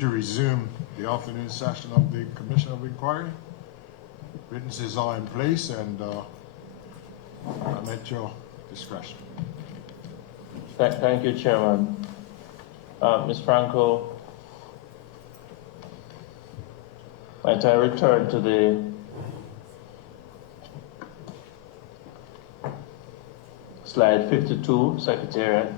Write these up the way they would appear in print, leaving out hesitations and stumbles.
To resume the afternoon session of the Commission of Inquiry. Witnesses are in place and I'm at your discretion. Thank you, Chairman. Ms. Franco, might I return to the slide 52, Secretariat?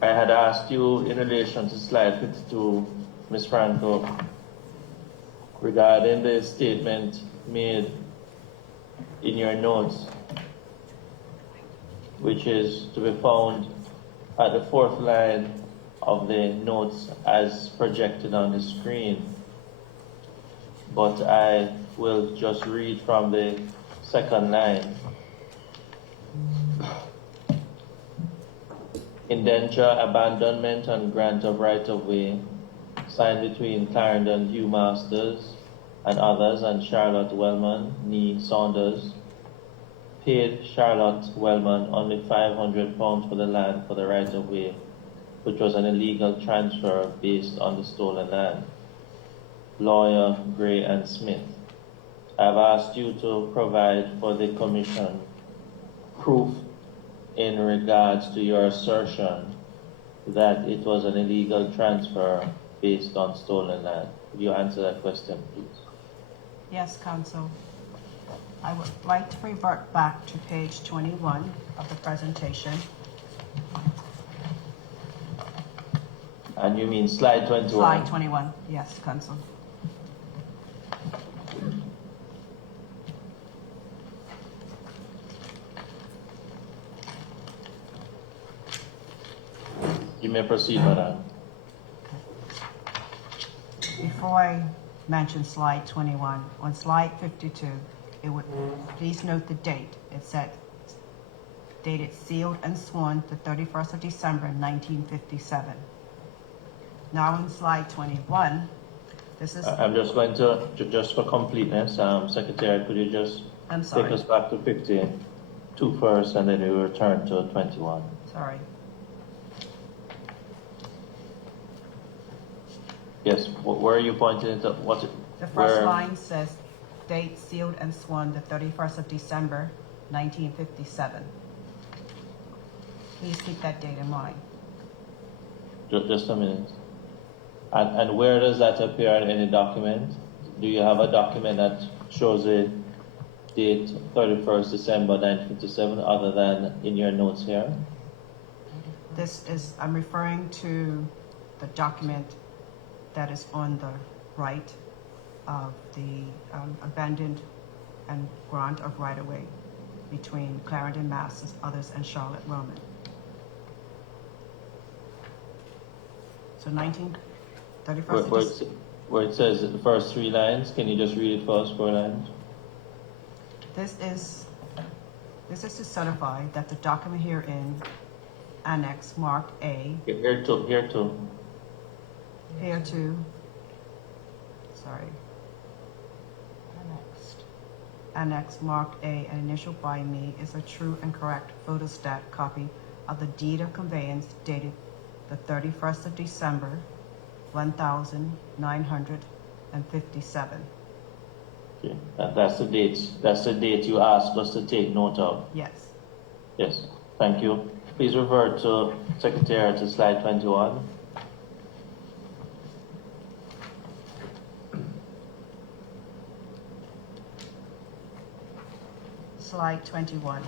I had asked you in relation to slide 52, Ms. Franco, regarding the statement made in your notes, which is to be found at the fourth line of the notes as projected on the screen. But I will just read from the second line. Indenture, abandonment, and grant of right-of-way signed between Clarendon Hugh Masters and others and Charlotte Wellman, nee Saunders, paid Charlotte Wellman only £500 for the land for the right-of-way, which was an illegal transfer based on the stolen land. Lawyer Gray and Smith, I have asked you to provide for the Commission proof in regards to your assertion that it was an illegal transfer based on stolen land. Could you answer that question, please? Yes, Counsel. I would like to revert back to page 21 of the presentation. And you mean slide 21? Slide 21, yes, Counsel. You may proceed, Madam. Before I mention slide 21, on slide 52, please note the date. It said dated sealed and sworn the 31st of December 1957. Now on slide 21, this is... I'm just going to, just for completeness, Secretary, could you just take us back to 52 first and then we will return to 21. Sorry. Yes, where are you pointing to? The first line says, date sealed and sworn the 31st of December, 1957. Please keep that date in mind. Just a minute. And where does that appear in any document? Do you have a document that shows a date 31st December 1957 other than in your notes here? I'm referring to the document that is on the right of the abandoned and grant of right-of-way between Clarendon Masters, others, and Charlotte Wellman. So 31st. Where it says the first three lines, can you just read it for us, 4 lines? This is to certify that the document herein, Annex Mark A. Here too. Annex Mark A and initialed by me is a true and correct photostat copy of the deed of conveyance dated the 31st of December, 1957. Okay, that's the date. That's the date you asked us to take note of. Yes. Yes, thank you. Please revert to Secretary to slide 21. Slide 21.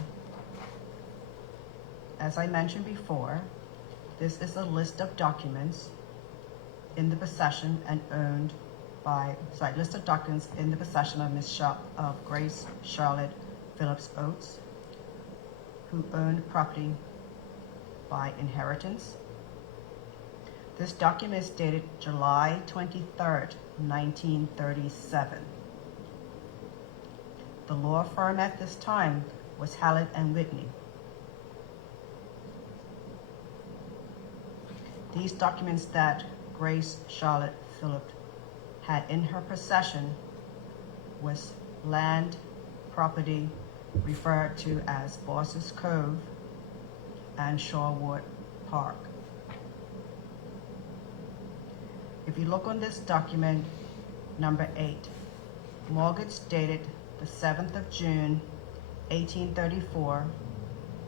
As I mentioned before, this is a list of documents in the possession and owned by, list of documents in the possession of Grace Charlotte Phillips Oates, who owned property by inheritance. This document is dated July 23rd, 1937. The law firm at this time was Hallett and Whitney. These documents that Grace Charlotte Phillips had in her possession was land, property, referred to as Bosses Cove and Shorewood Park. If you look on this document, number 8, mortgage dated the 7th of June, 1834,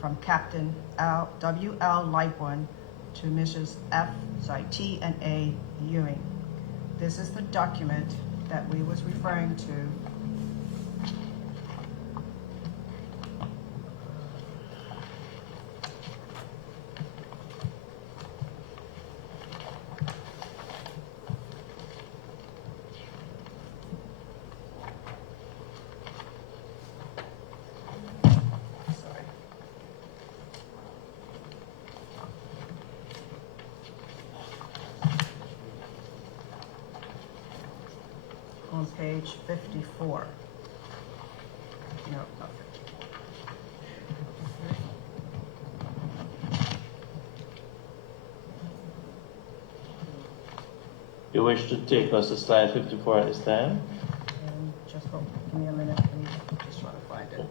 from Captain W.L. Lightburn to Mrs. T and A. Ewing. This is the document that we was referring to. Sorry. On page 54. No, not 54. You wish to take us to slide 54 at this time? Just give me a minute, please. Just trying to find it.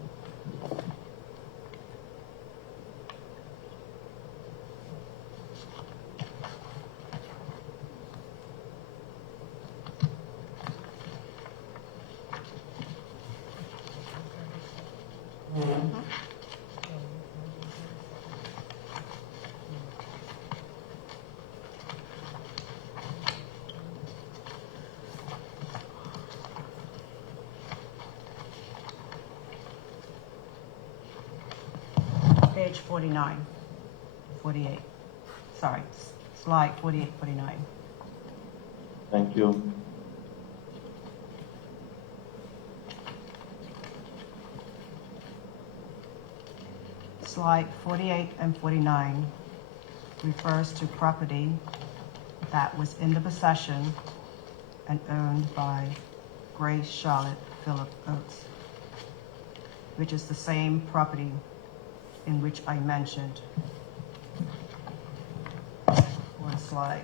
Page 49, 48. Sorry, slide 48, 49. Thank you. Slide 48 and 49 refers to property that was in the possession and owned by Grace Charlotte Phillip Oates, which is the same property in which I mentioned on slide.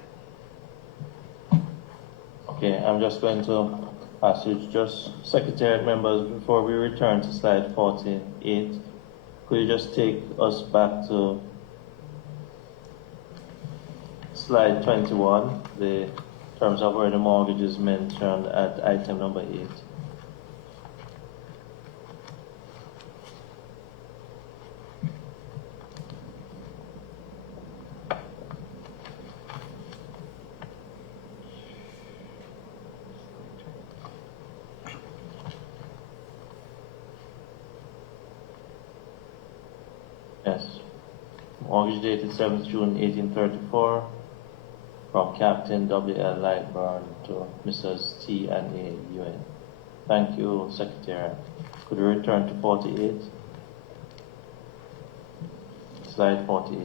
Okay, I'm just going to ask you, just Secretariat members, before we return to slide 48, could you just take us back to slide 21, the terms of where the mortgage is mentioned at item number 8? Yes. Mortgage dated 7th June 1834 from Captain W.L. Lightburn to Mrs. T and A. Ewing. Thank you, Secretary. Could we return to 48? Slide 48.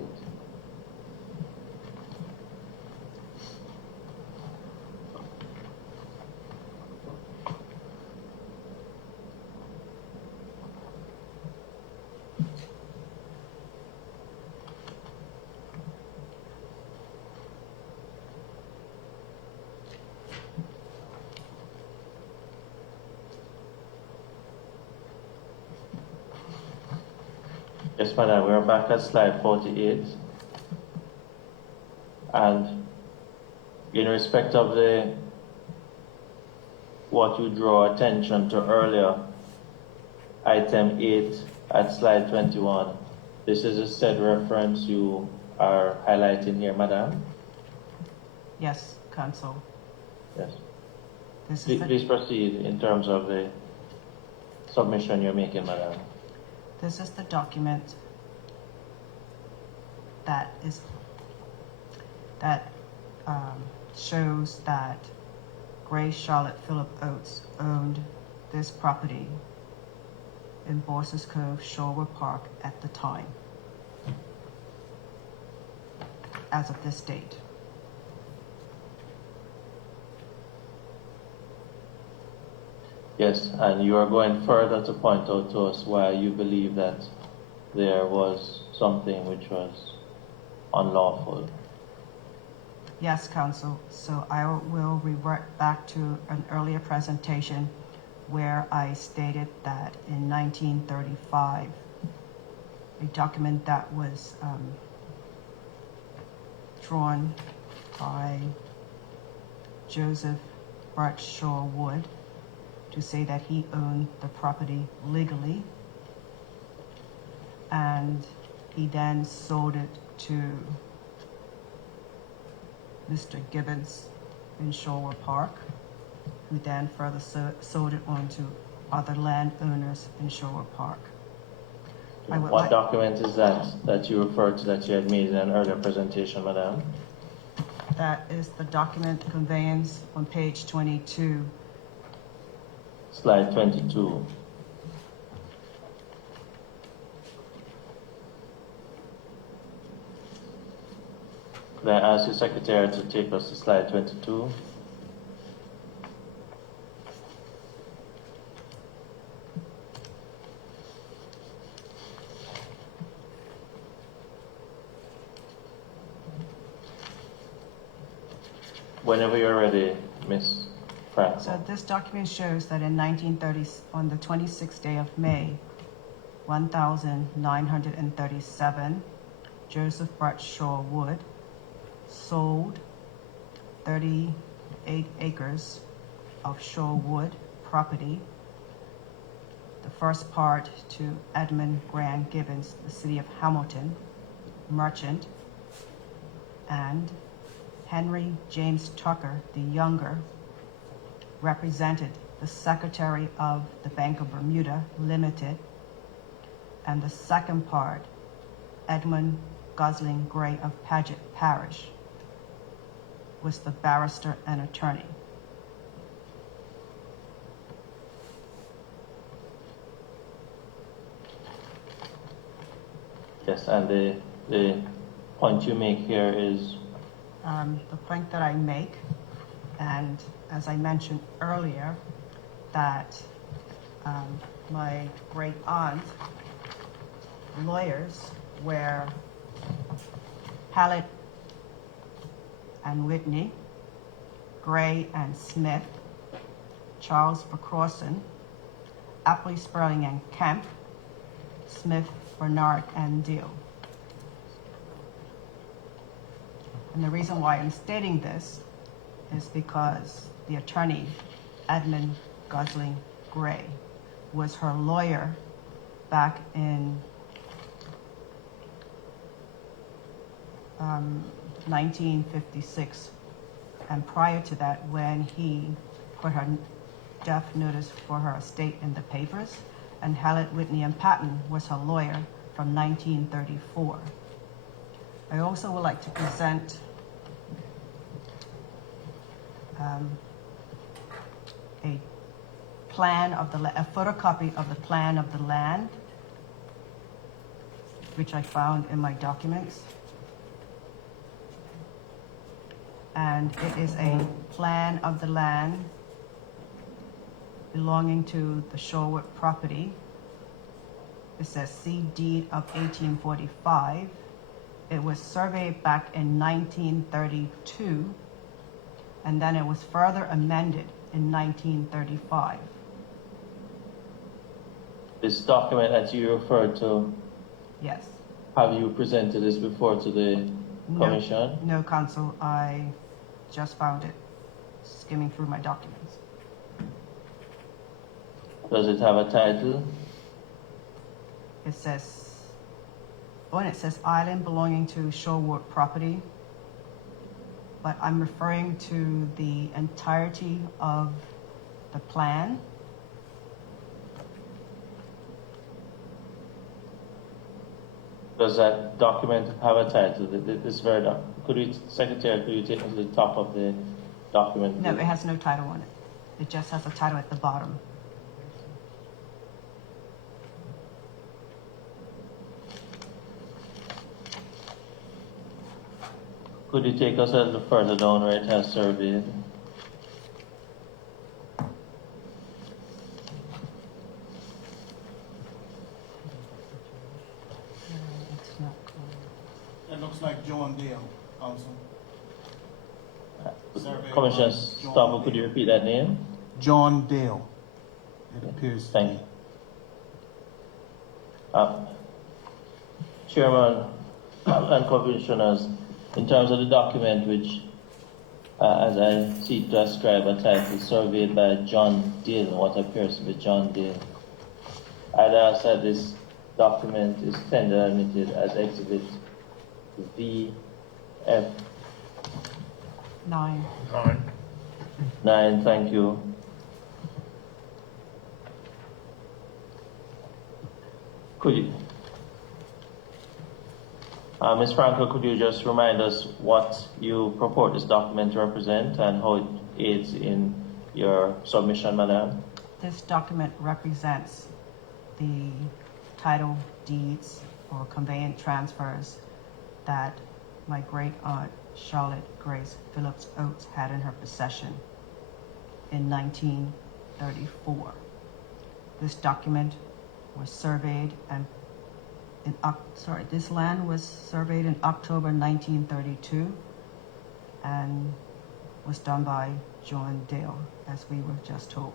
Yes, madam, we're back at slide 48. And in respect of what you draw attention to earlier, item 8 at slide 21, this is a said reference you are highlighting here, madam? Yes, Counsel. Yes. This is Please proceed in terms of the submission you're making, madam. This is the document that shows that Grace Charlotte Phillip Oates owned this property in Bosses Cove, Shorewood Park at the time, as of this date. Yes, and you are going further to point out to us why you believe that there was something which was unlawful. Yes, Counsel. So I will revert back to an earlier presentation where I stated that in 1935, a document that was drawn by Joseph Bradshaw Wood to say that he owned the property legally, and he then sold it to Mr. Gibbons in Shorewood Park, who then further sold it on to other landowners in Shorewood Park. What document is that you referred to that you had made in an earlier presentation, Madam? That is the document conveyance on page 22. Slide 22. Could I ask your secretary to take us to slide 22? Whenever you're ready, Miss Frank. So this document shows that in 1930, on the 26th day of May, 1937, Joseph Bradshaw Wood sold 38 acres of Shorewood property, the first part to Edmund Grant Gibbons, the city of Hamilton, merchant, and Henry James Tucker, the younger, represented the Secretary of the Bank of Bermuda, Limited, and the second part, Edmund Gosling Gray of Paget Parish, was the barrister and attorney. Yes, and the point you make here is? The point that I make, and as I mentioned earlier, that my great aunt lawyers were Hallett and Whitney, Gray and Smith, Charles Vercrossan, Apley Sperling and Kemp, Smith, Bernard and Deal. And the reason why I'm stating this is because the attorney, Edmund Gosling Gray, was her lawyer back in 1956. And prior to that, when he put her death notice for her estate in the papers, and Hallett, Whitney, and Patton was her lawyer from 1934. I also would like to present a photocopy of the plan of the land, which I found in my documents. And it is a plan of the land belonging to the Shorewood property. It says C deed of 1845. It was surveyed back in 1932, and then it was further amended in 1935. This document that you referred to, Yes. have you presented this before to the commission? No, Counsel. I just found it skimming through my documents. Does it have a title? It says, it says island belonging to Shorewood property, but I'm referring to the entirety of the plan. Does that document have a title? This very Secretary, could you take us to the top of the document? No, it has no title on it. It just has a title at the bottom. Could you take us a little further down where it has surveyed? It's not clear. It looks like John Dale, Council. Survey Commissioner by John Stafford, could you Dale. repeat that name? John Dale. It appears to Thank be. you. Chairman and Commissioners, in terms of the document which, as I seek to ascribe a title, surveyed by John Dill, what appears to be John Dill, I'd ask that this document is tendered and admitted as Exhibit VF 9. 9. Thank you. Could you, Ms. Franco, could you just remind us what you purport this document to represent and how it aids in your submission, Madam? This document represents the title deeds or conveyance transfers that my great aunt Charlotte Grace Phillips Oates had in her possession in 1934. This document was surveyed and this land was surveyed in October 1932 and was done by John Dale, as we were just told.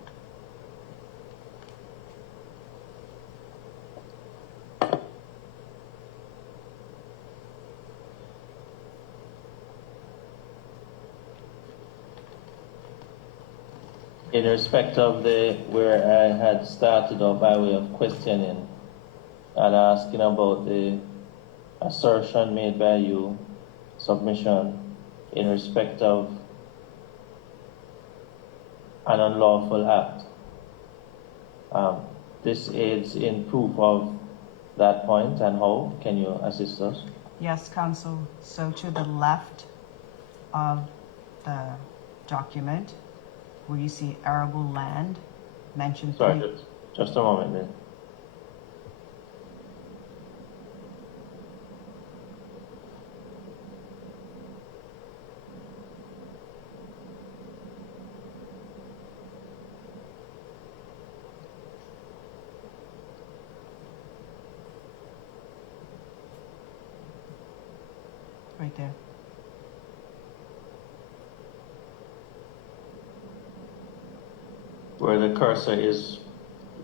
In respect of where I had started off by way of questioning and asking about the assertion made by you, submission, in respect of an unlawful act. This aids in proof of that point, and how can you assist us? Yes, Counsel. So to the left of the document, where you see arable land mentioned. Sorry, just a moment then. Right there. Where the cursor is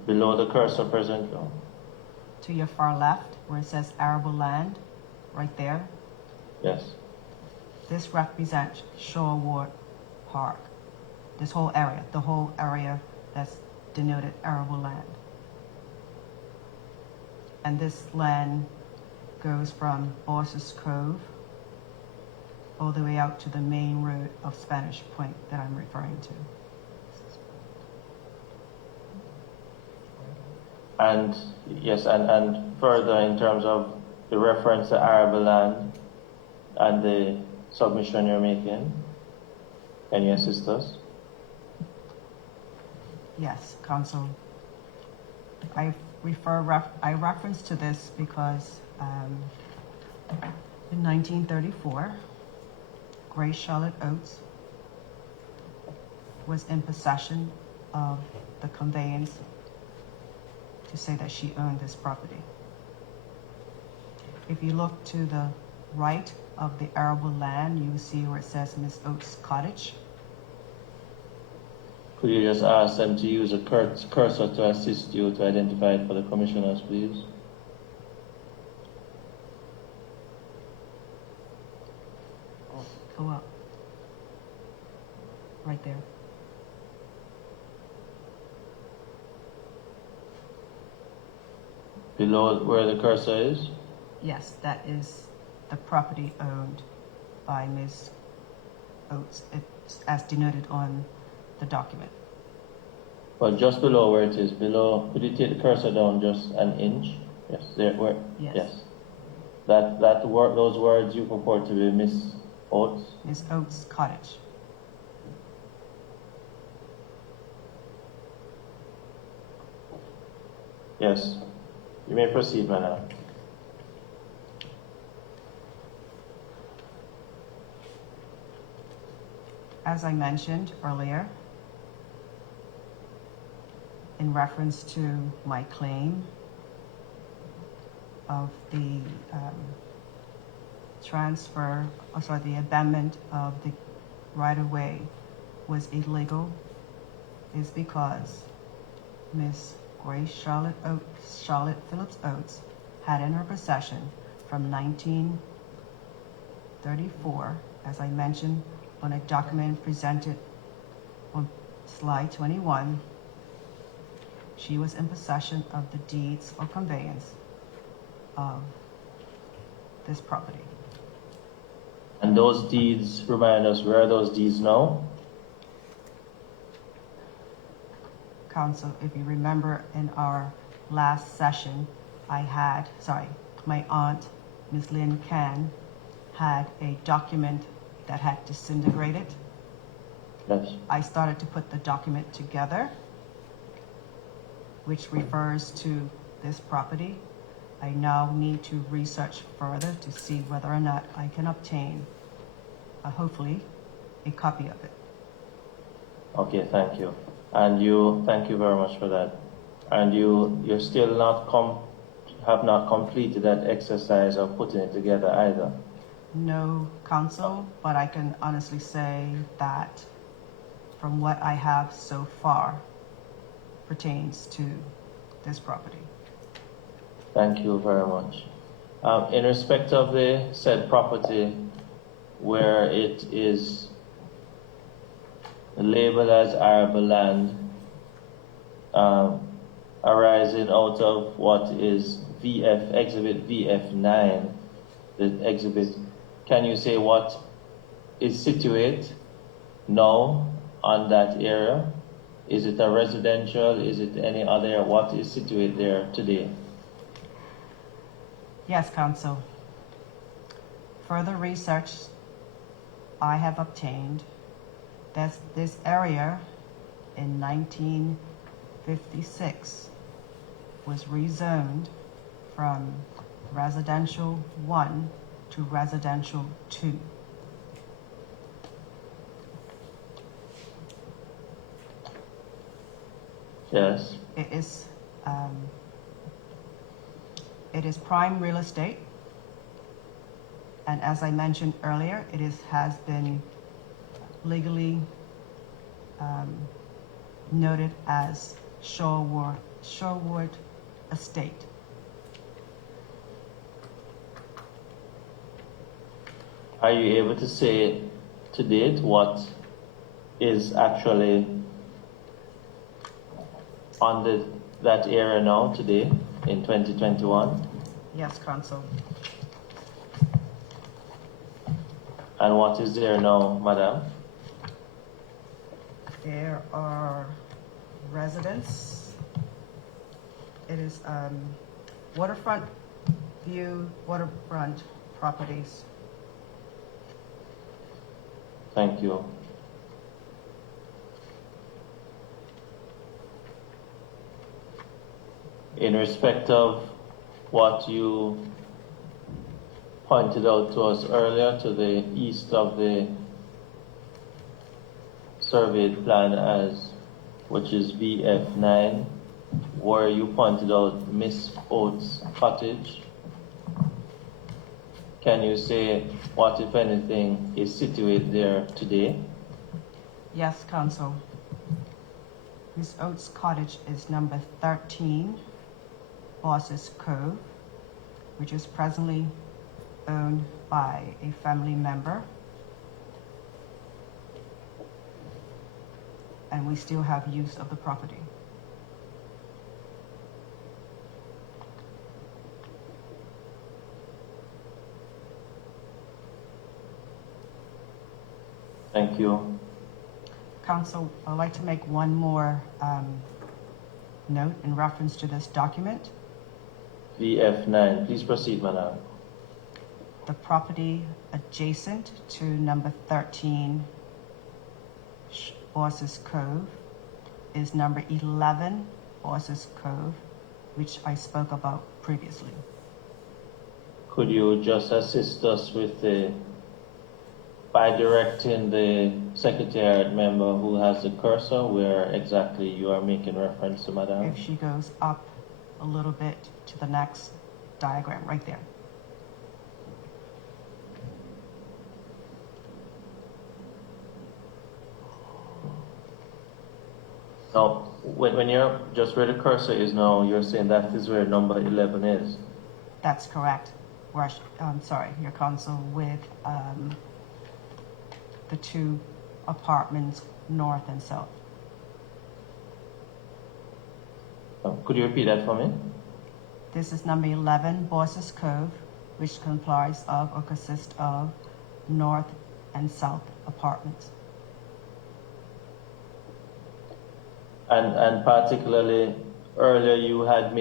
below the cursor present. To your far left, where it says arable land, right there. Yes. This represents Shorewood Park. This whole area, the whole area that's denoted arable land. And this land goes from Boss's Cove all the way out to the main road of Spanish Point that I'm referring to. And yes, and further in terms of the reference to arable land and the submission you're making, can you assist us? Yes, Counsel. I reference to this because in 1934, Grace Charlotte Oates was in possession of the conveyance to say that she owned this property. If you look to the right of the arable land, you see where it says Miss Oates' cottage. Could you just ask them to use a cursor to assist you to identify it for the commissioners, please? Go up. Right there. Below where the cursor is? Yes, that is the property owned by Ms. Oates, it's as denoted on the document. Well, just below where it is, below, could you take the cursor down just an inch? Yes, there, where? Yes. Those words you purport to be Miss Oates? Ms. Oates' cottage. Yes. You may proceed, madam. As I mentioned earlier, in reference to my claim of the the abandonment of the right-of-way was illegal, is because Miss Grace Charlotte Phillips Oates had in her possession from 1934, as I mentioned on a document presented on slide 21, she was in possession of the deeds or conveyance of this property. And those deeds, remind us, where are those deeds now? Council, if you remember in our last session, my aunt, Miss Lynn Can, had a document that had disintegrated. Yes. I started to put the document together, which refers to this property. I now need to research further to see whether or not I can obtain, hopefully, a copy of it. Okay, thank you. And thank you very much for that. And you're still have not completed that exercise of putting it together either. No, Council, but I can honestly say that from what I have so far pertains to this property. Thank you very much. In respect of the said property, where it is labeled as arable land, arising out of what is Exhibit VF9, the exhibit, can you say what is situate now on that area? Is it a residential? Is it any other? What is situate there today? Yes, Council. Further research I have obtained that this area in 1956 was rezoned from residential 1 to residential 2. Yes. It is prime real estate, and as I mentioned earlier, has been legally noted as Shorewood Estate. Are you able to say to date what is actually on that area now today in 2021? Yes, Council. And what is there now, Madam? There are residents. It is waterfront view, waterfront properties. Thank you. In respect of what you pointed out to us earlier, to the east of the surveyed plan which is VF9, where you pointed out Miss Oates' cottage. Can you say what, if anything, is situated there today? Yes, Council. Miss Oates' cottage is number 13, Boss's Cove, which is presently owned by a family member. And we still have use of the property. Thank you. Council, I'd like to make one more note in reference to this document. VF9, please proceed, Madam. The property adjacent to number 13, Boss's Cove, is number 11, Boss's Cove, which I spoke about previously. Could you just assist us with by directing the Secretariat member who has the cursor where exactly you are making reference to, Madam? If she goes up a little bit to the next diagram, right there. No. When you're just where the cursor is now, you're saying that is where number 11 is. That's correct. Sorry, your counsel, with the two apartments north and south. Could you repeat that for me? This is number 11, Bosses Cove, which complies of or consists of north and south apartments. And particularly earlier you had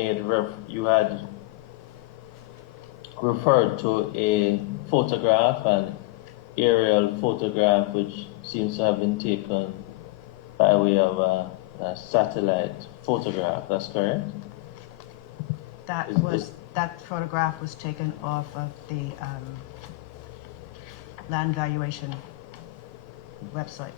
referred to a photograph, an aerial photograph, which seems to have been taken by way of a satellite photograph. That's correct? That photograph was taken off of the land valuation website.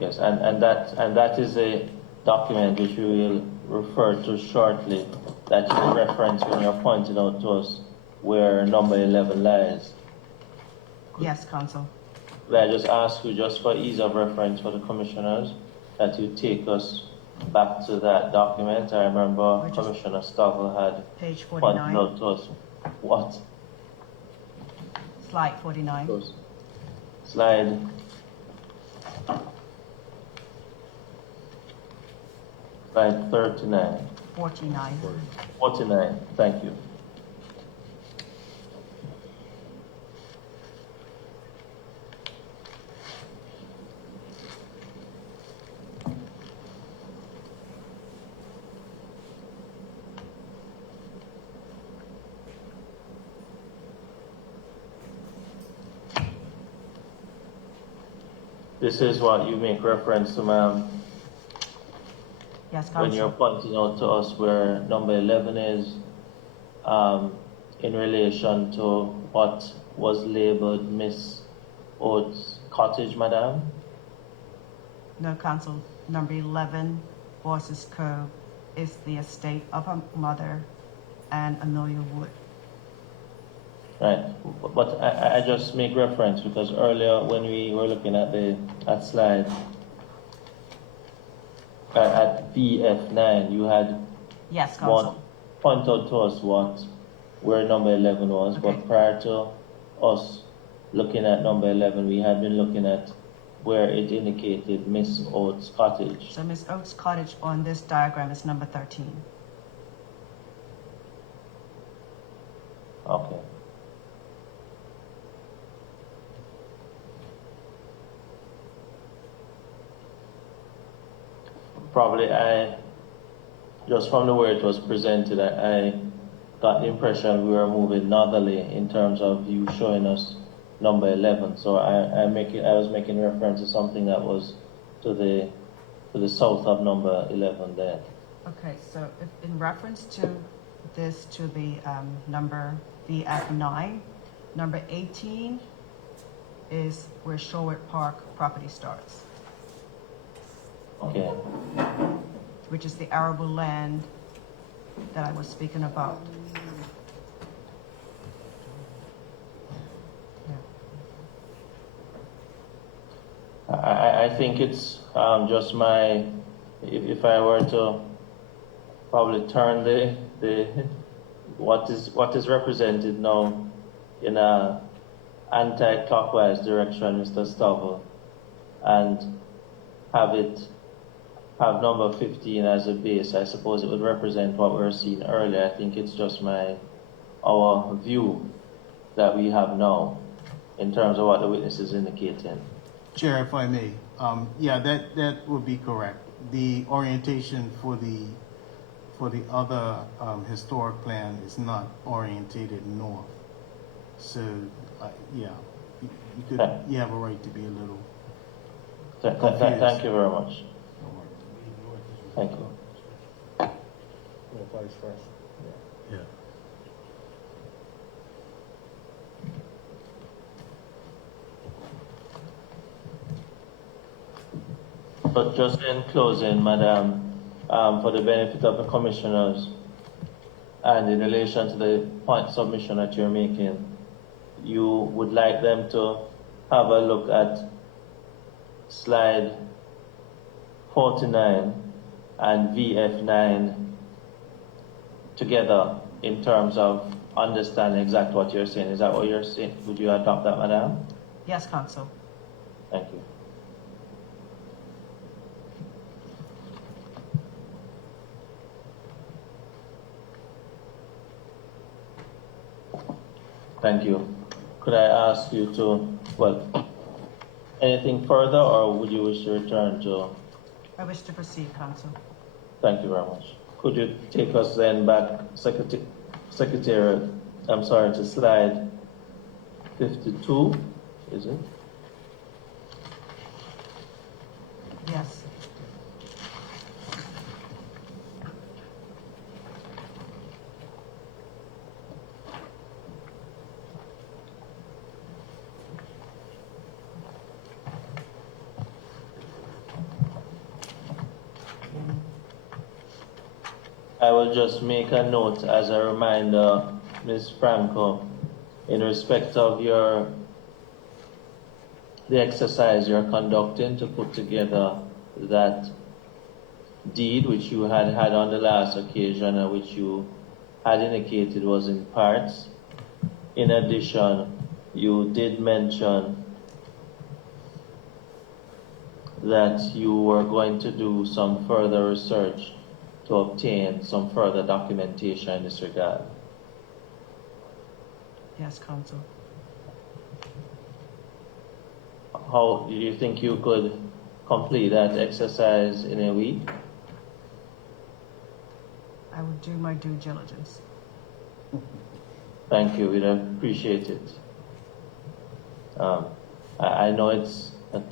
Yes, and that is a document which we will refer to shortly, that you reference when you're pointing out to us where number 11 lies. Yes, counsel. Could I just ask you, just for ease of reference for the commissioners, that you take us back to that document? I remember Commissioner Stovall had Page pointed 49. out to us what? Slide 49. Slide. Slide 39. 49. 49. Thank you. This is what you make reference to, ma'am, Yes, when you're counsel. pointing out to us where number 11 is, in relation to what was labeled Miss Oates' cottage, madam? No, counsel. Number 11, Bosses Cove, is the estate of her mother and Amelia Wood. Right, but I just make reference because earlier when we were looking at at slide at VF9, you had Yes, counsel. point out to us where number 11 was, Okay. but prior to us looking at number 11, we had been looking at where it indicated Miss Oates' cottage. So Miss Oates' cottage on this diagram is number 13. Okay. Probably just from the way it was presented, I got the impression we were moving northerly in terms of you showing us number 11. So I was making reference to something that was to the south of number 11 there. Okay, so if in reference to this, to the number VF9, number 18 is where Shorewood Park property starts, Okay. which is the arable land that I was speaking about. I think it's just if I were to probably turn what is represented now in a anti-clockwise direction, Mr. Stovall, and have number 15 as a base. I suppose it would represent what we were seeing earlier. I think it's just our view that we have now in terms of what the witness is indicating. Chair, if I may, yeah, that would be correct. The orientation for the other historic plan is not orientated north. So, yeah, you have a right to be a little confused. Thank you very much. Thank you. Yeah. But just in closing, Madam, for the benefit of the commissioners, and in relation to the point submission that you're making, you would like them to have a look at slide 49 and VF9 together in terms of understanding exactly what you're saying. Is that what you're saying? Would you adopt that, Madam? Yes, Council. Thank you. Thank you. Could I ask you to, well, anything further, or would you wish to return to? I wish to proceed, Council. Thank you very much. Could you take us then back, Secretary, I'm sorry, to slide 52, is it? Yes. I will just make a note as a reminder, Ms. Franco, in respect of the exercise you're conducting to put together that deed which you had on the last occasion and which you had indicated was in parts. In addition, you did mention that you were going to do some further research to obtain some further documentation in this regard. Yes, Council. How do you think you could complete that exercise in a week? I will do my due diligence. Thank you. We'd appreciate it. I know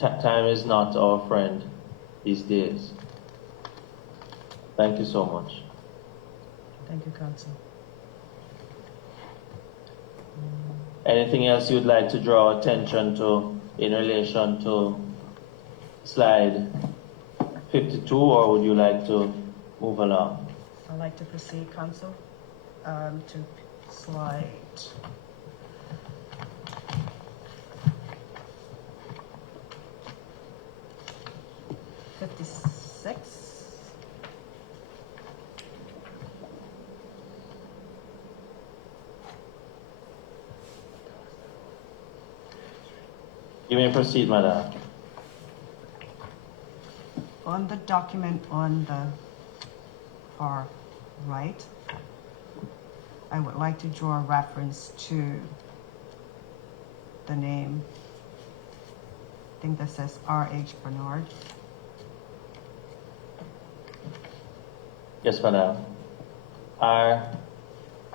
time is not our friend these days. Thank you so much. Thank you, Council. Anything else you'd like to draw attention to in relation to slide 52, or would you like to move along? I'd like to proceed, Council, to slide 56. You may proceed, Madam. On the document on the far right, I would like to draw a reference to the name, I think that says R.H. Bernard. Yes, Madam.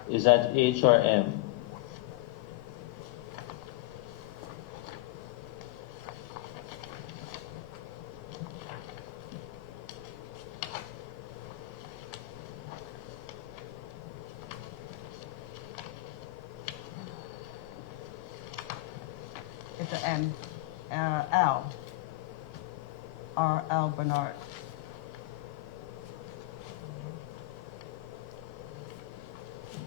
Is that H or M? It's a M, L, R.L. Bernard.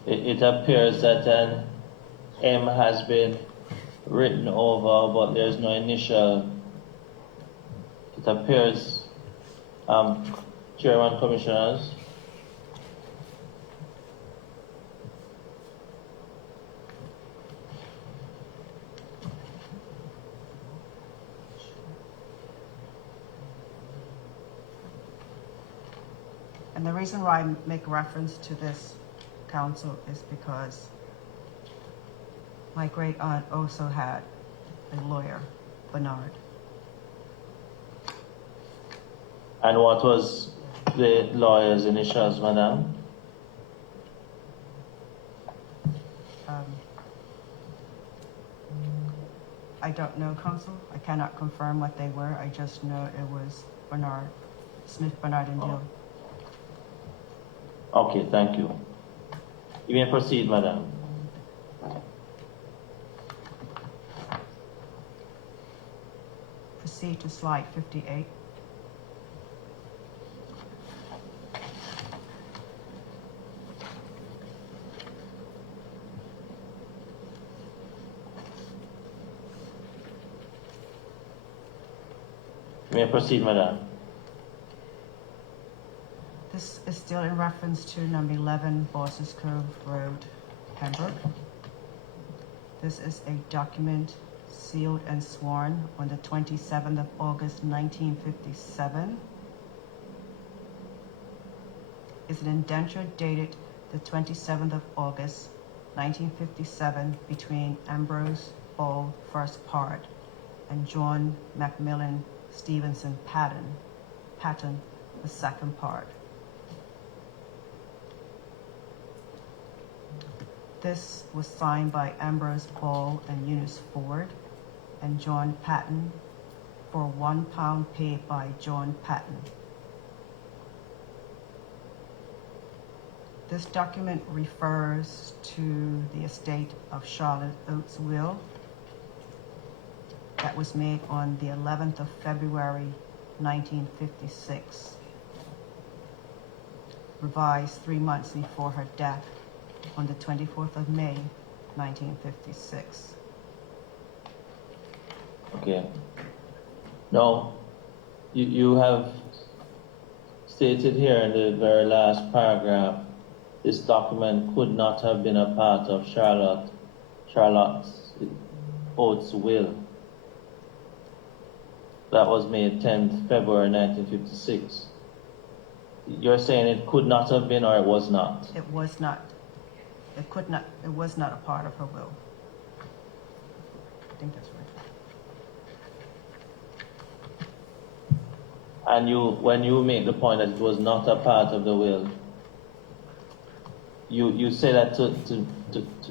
It appears that an M has been written over, but there's no initial. It appears, Chairman, Commissioners, And the reason why I make reference to this, Council, is because my great aunt also had a lawyer, Bernard. and what was the lawyer's initials, Madam? I don't know, Council. I cannot confirm what they were. I just know it was Bernard, Smith, Bernard, and Deal. Okay, thank you. You may proceed, Madam. Proceed to slide 58. You may proceed, Madam. is still in reference to number 11 Bosses Cove Road, Pembroke. This is a document sealed and sworn on the 27th of August, 1957. It's an indenture dated the 27th of August, 1957 between Ambrose Ball, first part, and John Macmillan Stevenson Patton, the second part. This was signed by Ambrose Ball and Eunice Ford and John Patton for £1 paid by John Patton. This document refers to the estate of Charlotte Oates' will that was made on the 11th of February, 1956, revised 3 months before her death on the 24th of May, 1956. Okay. Now, you have stated here in the very last paragraph, this document could not have been a part of Charlotte's Oates' will. That was made 10th February 1956. You're saying it could not have been, or it was not? It was not. It could not. It was not a part of her will. I think that's right. And when you make the point that it was not a part of the will, you say that to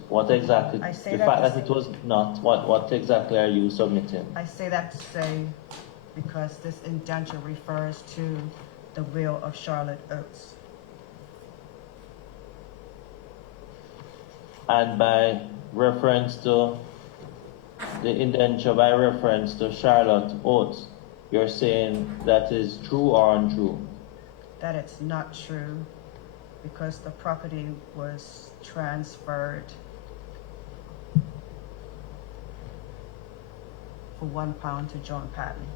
what exactly? I say the that fact to that it was not. What exactly are you submitting? I say that to say because this indenture refers to the will of Charlotte Oates. And by reference to the indenture, by reference to Charlotte Oates, you're saying that is true or untrue? That it's not true because the property was transferred for £1 to John Patton.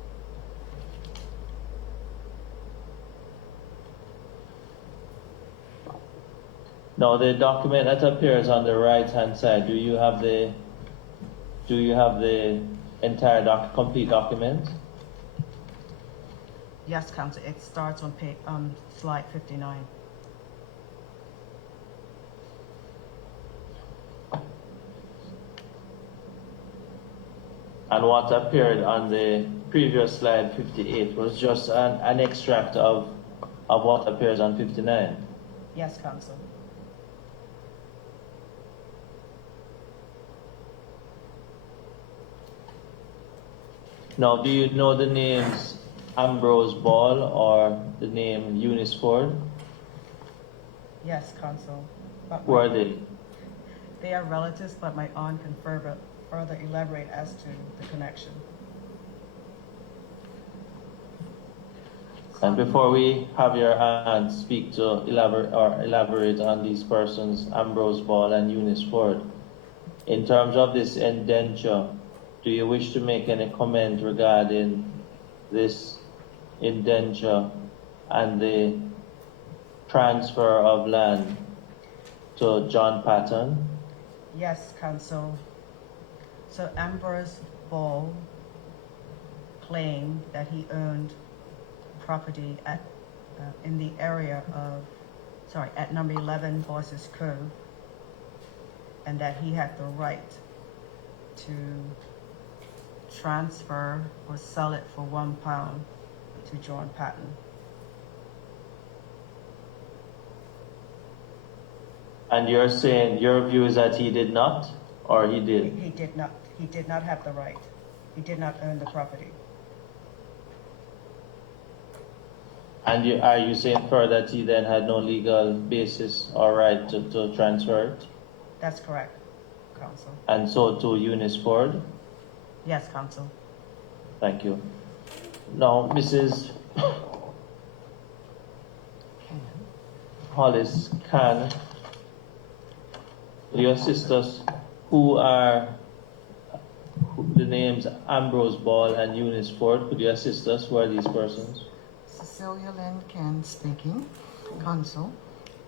Now, the document that appears on the right-hand side, do you have the entire complete document? Yes, Counsel. It starts on slide 59. And what appeared on the previous slide 58 was just an extract of what appears on 59. Yes, Counsel. Now, do you know the names Ambrose Ball or the name Eunice Ford? Yes, Counsel. Who are they? They are relatives, but my aunt can further elaborate as to the connection. And before we have your aunt speak to elaborate on these persons, Ambrose Ball and Eunice Ford, in terms of this indenture, do you wish to make any comment regarding this indenture and the transfer of land to John Patton? Yes, Counsel. So Ambrose Ball claimed that he owned property at in the area of, at number 11 Bosses Cove, and that he had the right to transfer or sell it for £1 to John Patton. And you're saying your view is that he did not, or he did? He did not. He did not have the right. He did not own the property. And are you saying further that he then had no legal basis or right to transfer it? That's correct, Counsel. And so to Eunice Ford? Yes, Counsel. Thank you. Now, Mrs. Hollis Khan, will you assist us? Who are the names Ambrose Ball and Eunice Ford? Could you assist us? Who are these persons? Cecilia Lynn Ken speaking. Council.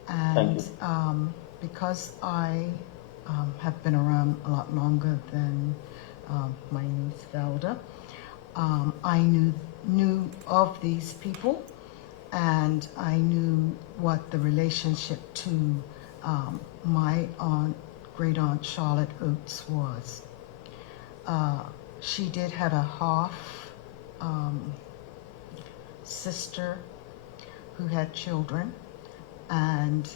Thank And because I have been around a lot longer than my niece Velda, I knew of these people, and I knew what the relationship to my great aunt Charlotte Oates was. She did have a half sister who had children, and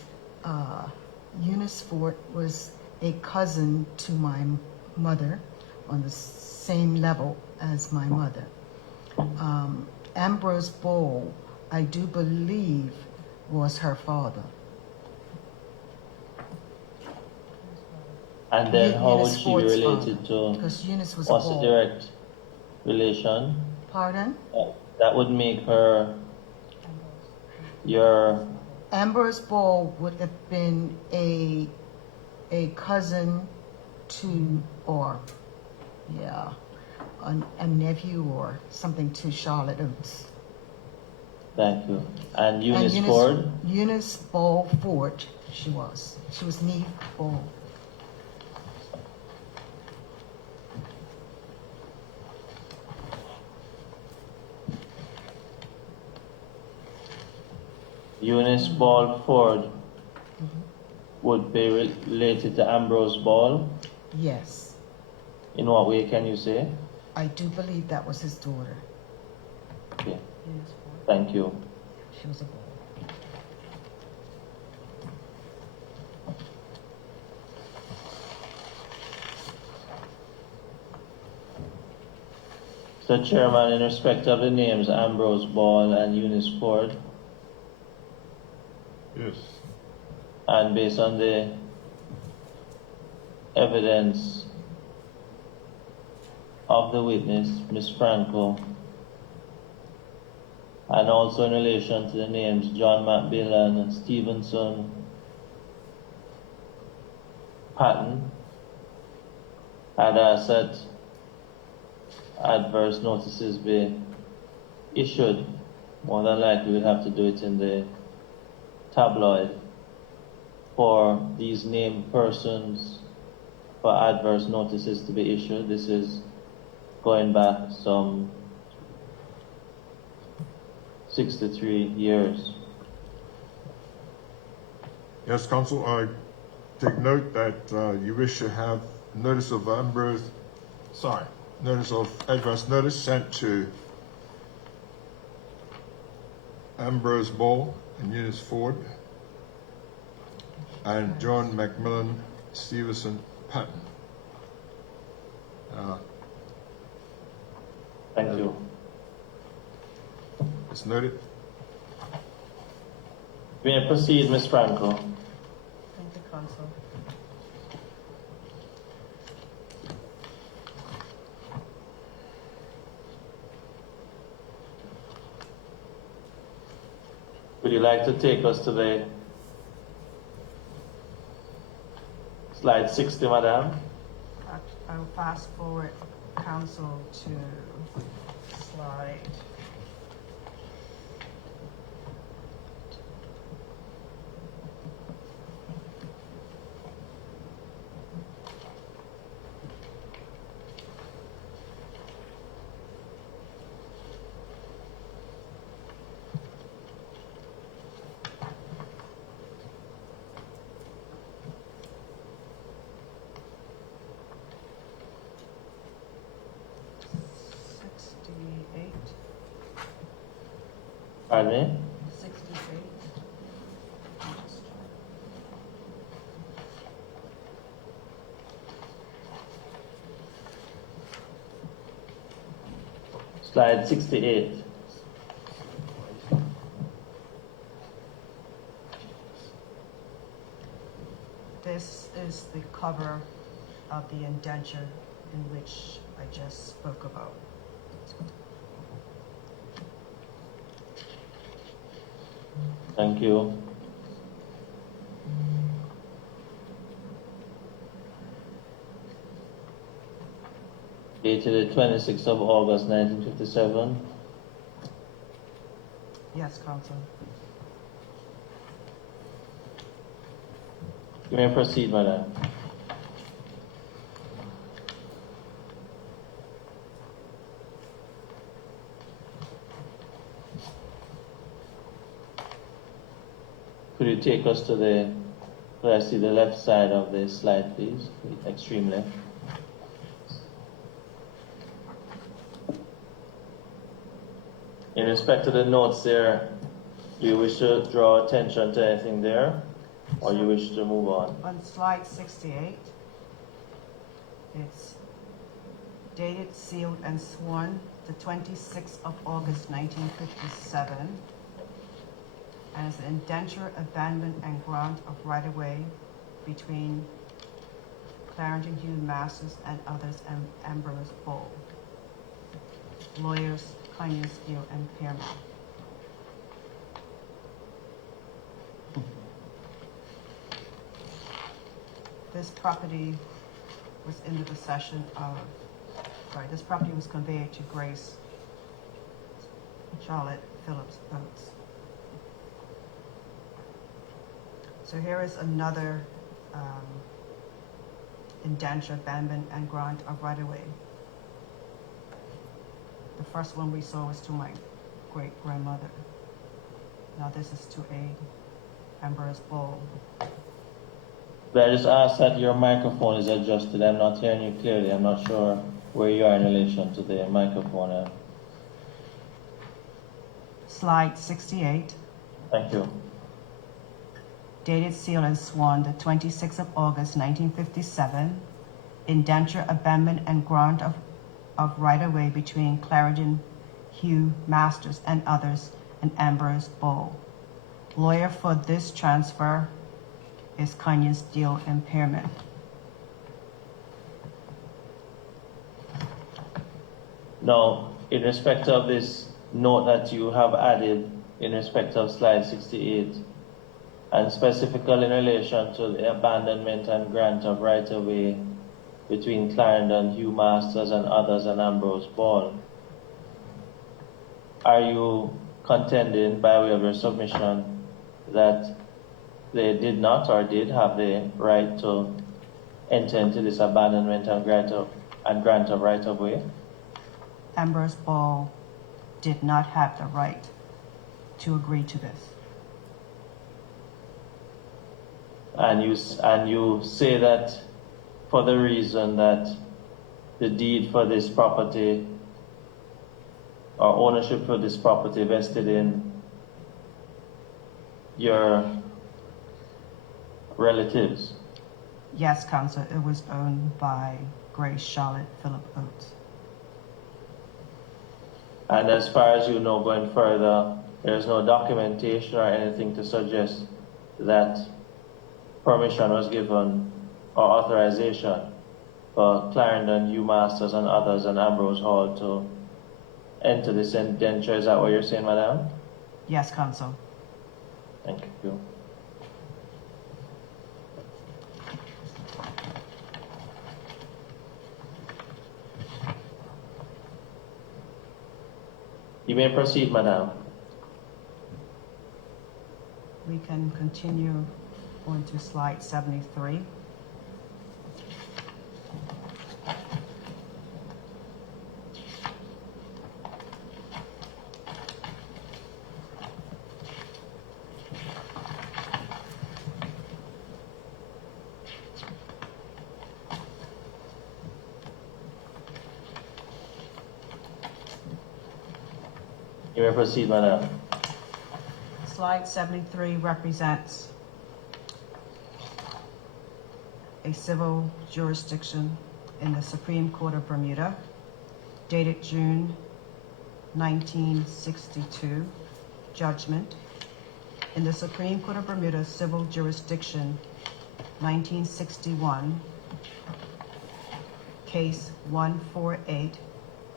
Eunice Fort was a cousin to my mother on the same level as my mother. Ambrose Bowl, I do believe, was her father. And then how would Eunice she be Fort's related father, to, because Eunice was a what's the Bowl. direct relation? Pardon? That would make her your, Ambrose Bowl would have been a cousin to, or a nephew or something to Charlotte Oates. thank you. And Eunice Ford? Eunice Bowl Ford, she was Neve Bowl. Eunice Ball Ford would be related to Ambrose Ball. Yes, In what way can you say? I do believe that was his daughter. Okay, Eunice Ford. thank you. She was a Bowl. So, Chairman, in respect of the names Ambrose Ball and Eunice Ford, Yes. and based on the evidence of the witness, Ms. Franco, and also in relation to the names John McMillan, Stevenson, Patton, I'd ask that adverse notices be issued. More than likely we'll have to do it in the tabloid for these named persons for adverse notices to be issued. This is going back some 63 years. Yes, Council, I take note that you wish to have notice of adverse notice sent to Ambrose Ball and Eunice Ford and John McMillan, Stevenson, Patton. Thank you. It's noted. We may proceed, Ms. Franco. Thank you, Council. Would you like to take us to the slide 60, Madam? I'll fast forward, Council, to slide. Pardon me? 68. Slide 68. This is the cover of the indenture in which I just spoke about. Thank you. Dated the 26th of August, 1957. Yes, Council. You may proceed, madam. Could you take us to the, could I see the left side of the slide, please? The extreme left. In respect to the notes there, do you wish to draw attention to anything there, or you wish to move on? On slide 68, it's dated, sealed, and sworn the 26th of August, 1957. And it's an indenture, abandonment, and grant of right-of-way between Clarendon Hugh Masters and others, and Ambrose Bull. Lawyers, Kanye Steele, and Pearman. This property was in the possession of, this property was conveyed to Grace Charlotte Phillips Oates. So here is another indenture, abandonment, and grant of right-of-way. The first one we saw was to my great-grandmother. Now this is to a Ambrose Bull. But I just ask that your microphone is adjusted. I'm not hearing you clearly. I'm not sure where you are in relation to the microphone. Slide 68. Thank you. Dated, sealed, and sworn the 26th of August, 1957. Indenture, abandonment, and grant of right-of-way between Clarendon Hugh Masters and others, and Ambrose Bull. Lawyer for this transfer is Kanye Steele and Pearman. Now, in respect of this note that you have added in respect of slide 68, and specifically in relation to the abandonment and grant of right-of-way between Clarendon Hugh Masters and others, and Ambrose Bull, are you contending by way of your submission that they did not or did have the right to enter into this abandonment and grant of right-of-way? Ambrose Bull did not have the right to agree to this. And you say that for the reason that the deed for this property or ownership for this property vested in your relatives. Yes, Counsel, it was owned by Grace Charlotte Phillips Oates. And as far as you know, going further, there's no documentation or anything to suggest that permission was given or authorization for Clarendon, Hugh Masters, and others, and Ambrose Hall to enter this indenture. Is that what you're saying, Madam? Yes, Counsel. Thank you. You may proceed, Madam. We can continue on to slide 73. You may proceed, Madam. Slide 73 represents a civil jurisdiction in the Supreme Court of Bermuda, dated June 1962, judgment. In the Supreme Court of Bermuda Civil Jurisdiction, 1961, case 148,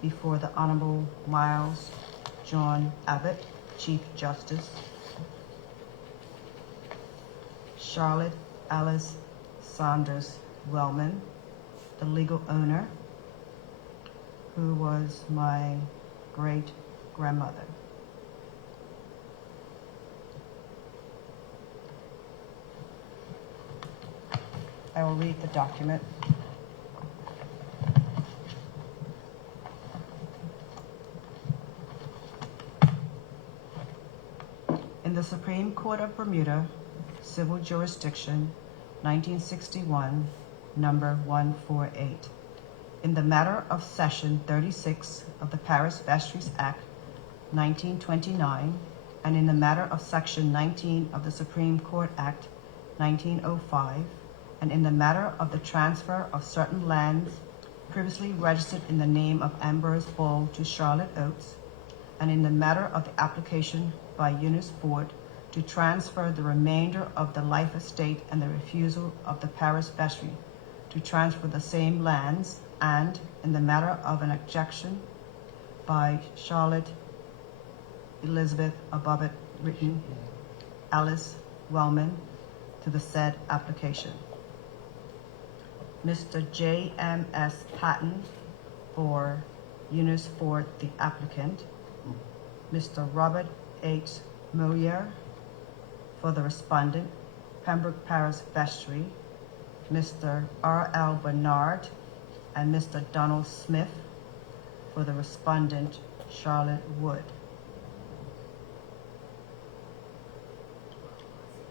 before the Honorable Miles John Abbott, Chief Justice. Charlotte Alice Saunders Wellman, the legal owner, who was my great-grandmother. I will read the document. In the Supreme Court of Bermuda, Civil Jurisdiction, 1961, number 148. In the matter of Section 36 of the Parish Vestries Act, 1929, and in the matter of Section 19 of the Supreme Court Act, 1905, and in the matter of the transfer of certain lands previously registered in the name of Ambrose Ball to Charlotte Oates, and in the matter of the application by Eunice Ford to transfer the remainder of the life estate and the refusal of the parish vestry to transfer the same lands, and in the matter of an objection by Charlotte Elizabeth above it written Alice Wellman to the said application. Mr. J.M.S. Patton for Eunice Ford, the applicant. Mr. Robert H. Moyer for the respondent, Pembroke Parish Vestry. Mr. R.L. Bernard and Mr. Donald Smith for the respondent, Charlotte Wood.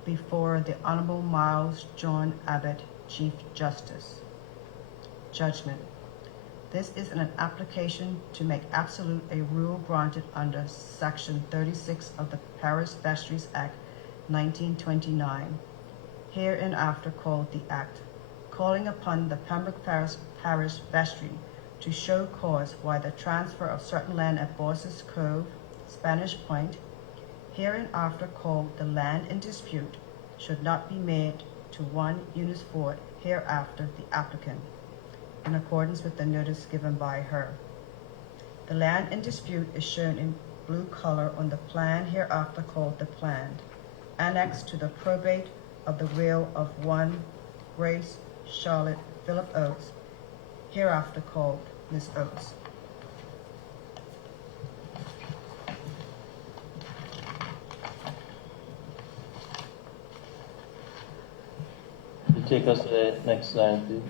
Before the Honorable Miles John Abbott, Chief Justice. Judgment. This is an application to make absolute a rule granted under Section 36 of the Parish Vestries Act, 1929, hereinafter called the Act, calling upon the Pembroke Parish Vestry to show cause why the transfer of certain land at Bosses Cove, Spanish Point, hereinafter called the land in dispute, should not be made to one Eunice Ford, hereafter the applicant, in accordance with the notice given by her. The land in dispute is shown in blue color on the plan hereafter called the plan, annexed to the probate of the will of one Grace Charlotte Philip Oates, hereafter called Miss Oates. You take us to the next slide, please.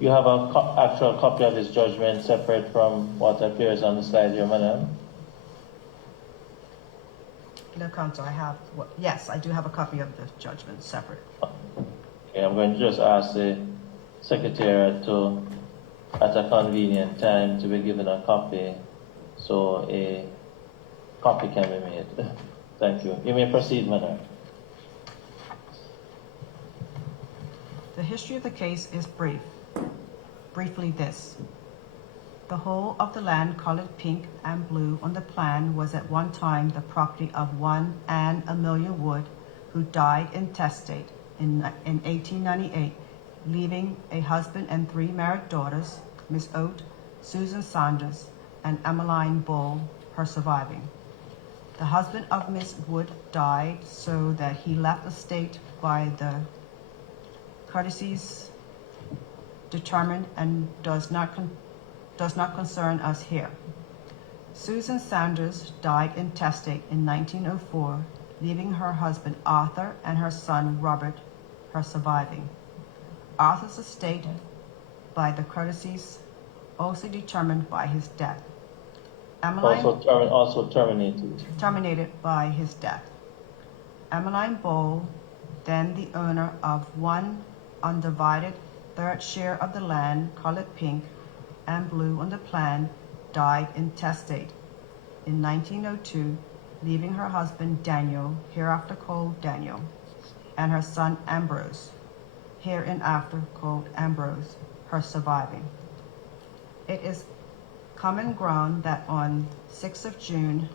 You have an actual copy of his judgment separate from what appears on the slide here, madam? No, counsel, yes, I do have a copy of the judgment separate. Okay, I'm going to just ask the secretary to, at a convenient time, to be given a copy so a copy can be made. Thank you. You may proceed, madam. The history of the case is brief. Briefly this. The whole of the land colored pink and blue on the plan was at one time the property of one Anne Amelia Wood, who died intestate in 1898, leaving a husband and 3 married daughters, Miss Oate, Susan Saunders, and Emmeline Bull, her surviving. The husband of Miss Wood died so that he left estate by the courtesies determined and does not concern us here. Susan Saunders died intestate in 1904, leaving her husband Arthur and her son Robert, her surviving. Arthur's estate, by the courtesies, also determined by his death. Emmeline Also terminated. Terminated by his death. Emmeline Bowl, then the owner of one undivided third share of the land colored pink and blue on the plan, died intestate in 1902, leaving her husband Daniel, hereafter called Daniel, and her son Ambrose, hereinafter called Ambrose, her surviving. It is common ground that on 6th of June,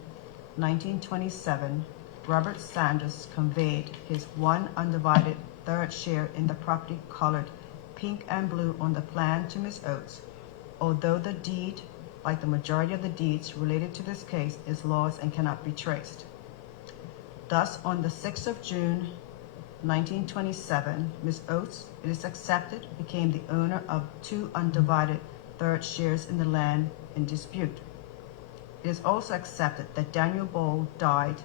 1927, Robert Sanders conveyed his one undivided third share in the property colored pink and blue on the plan to Miss Oates, although the deed, like the majority of the deeds related to this case, is lost and cannot be traced. Thus, on the 6th of June, 1927, Miss Oates, it is accepted, became the owner of 2 undivided third shares in the land in dispute. It is also accepted that Daniel Bowl died,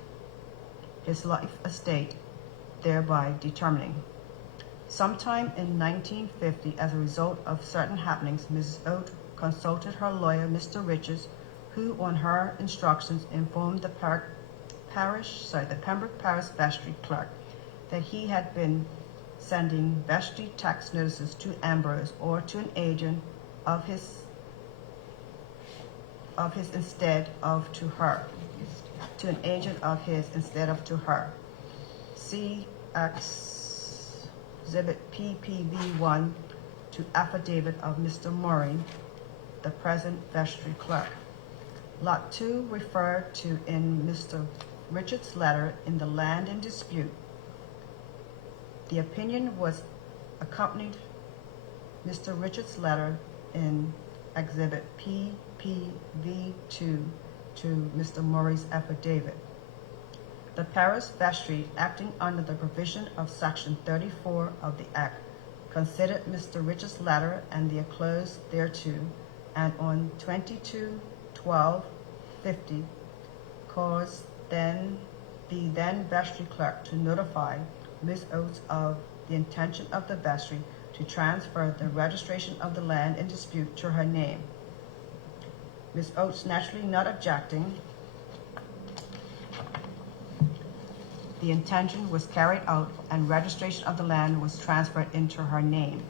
his life estate thereby determining. Sometime in 1950, as a result of certain happenings, Mrs. Oates consulted her lawyer, Mr. Richards, who, on her instructions, informed the Pembroke Parish Vestry clerk that he had been sending vestry tax notices to Ambrose or to an agent of his instead of to her. To an agent of his instead of to her. See Exhibit PPV1 to affidavit of Mr. Murray, the present vestry clerk. Lot 2 referred to in Mr. Richards' letter in the land in dispute. The opinion was accompanied Mr. Richards' letter in Exhibit PPV2 to Mr. Murray's affidavit. The Parish Vestry, acting under the provision of Section 34 of the Act, considered Mr. Richards' letter and the enclosed thereto, and on 22/12/50 caused the then vestry clerk to notify Ms. Oates of the intention of the vestry to transfer the registration of the land in dispute to her name. Ms. Oates naturally not objecting, the intention was carried out and registration of the land was transferred into her name.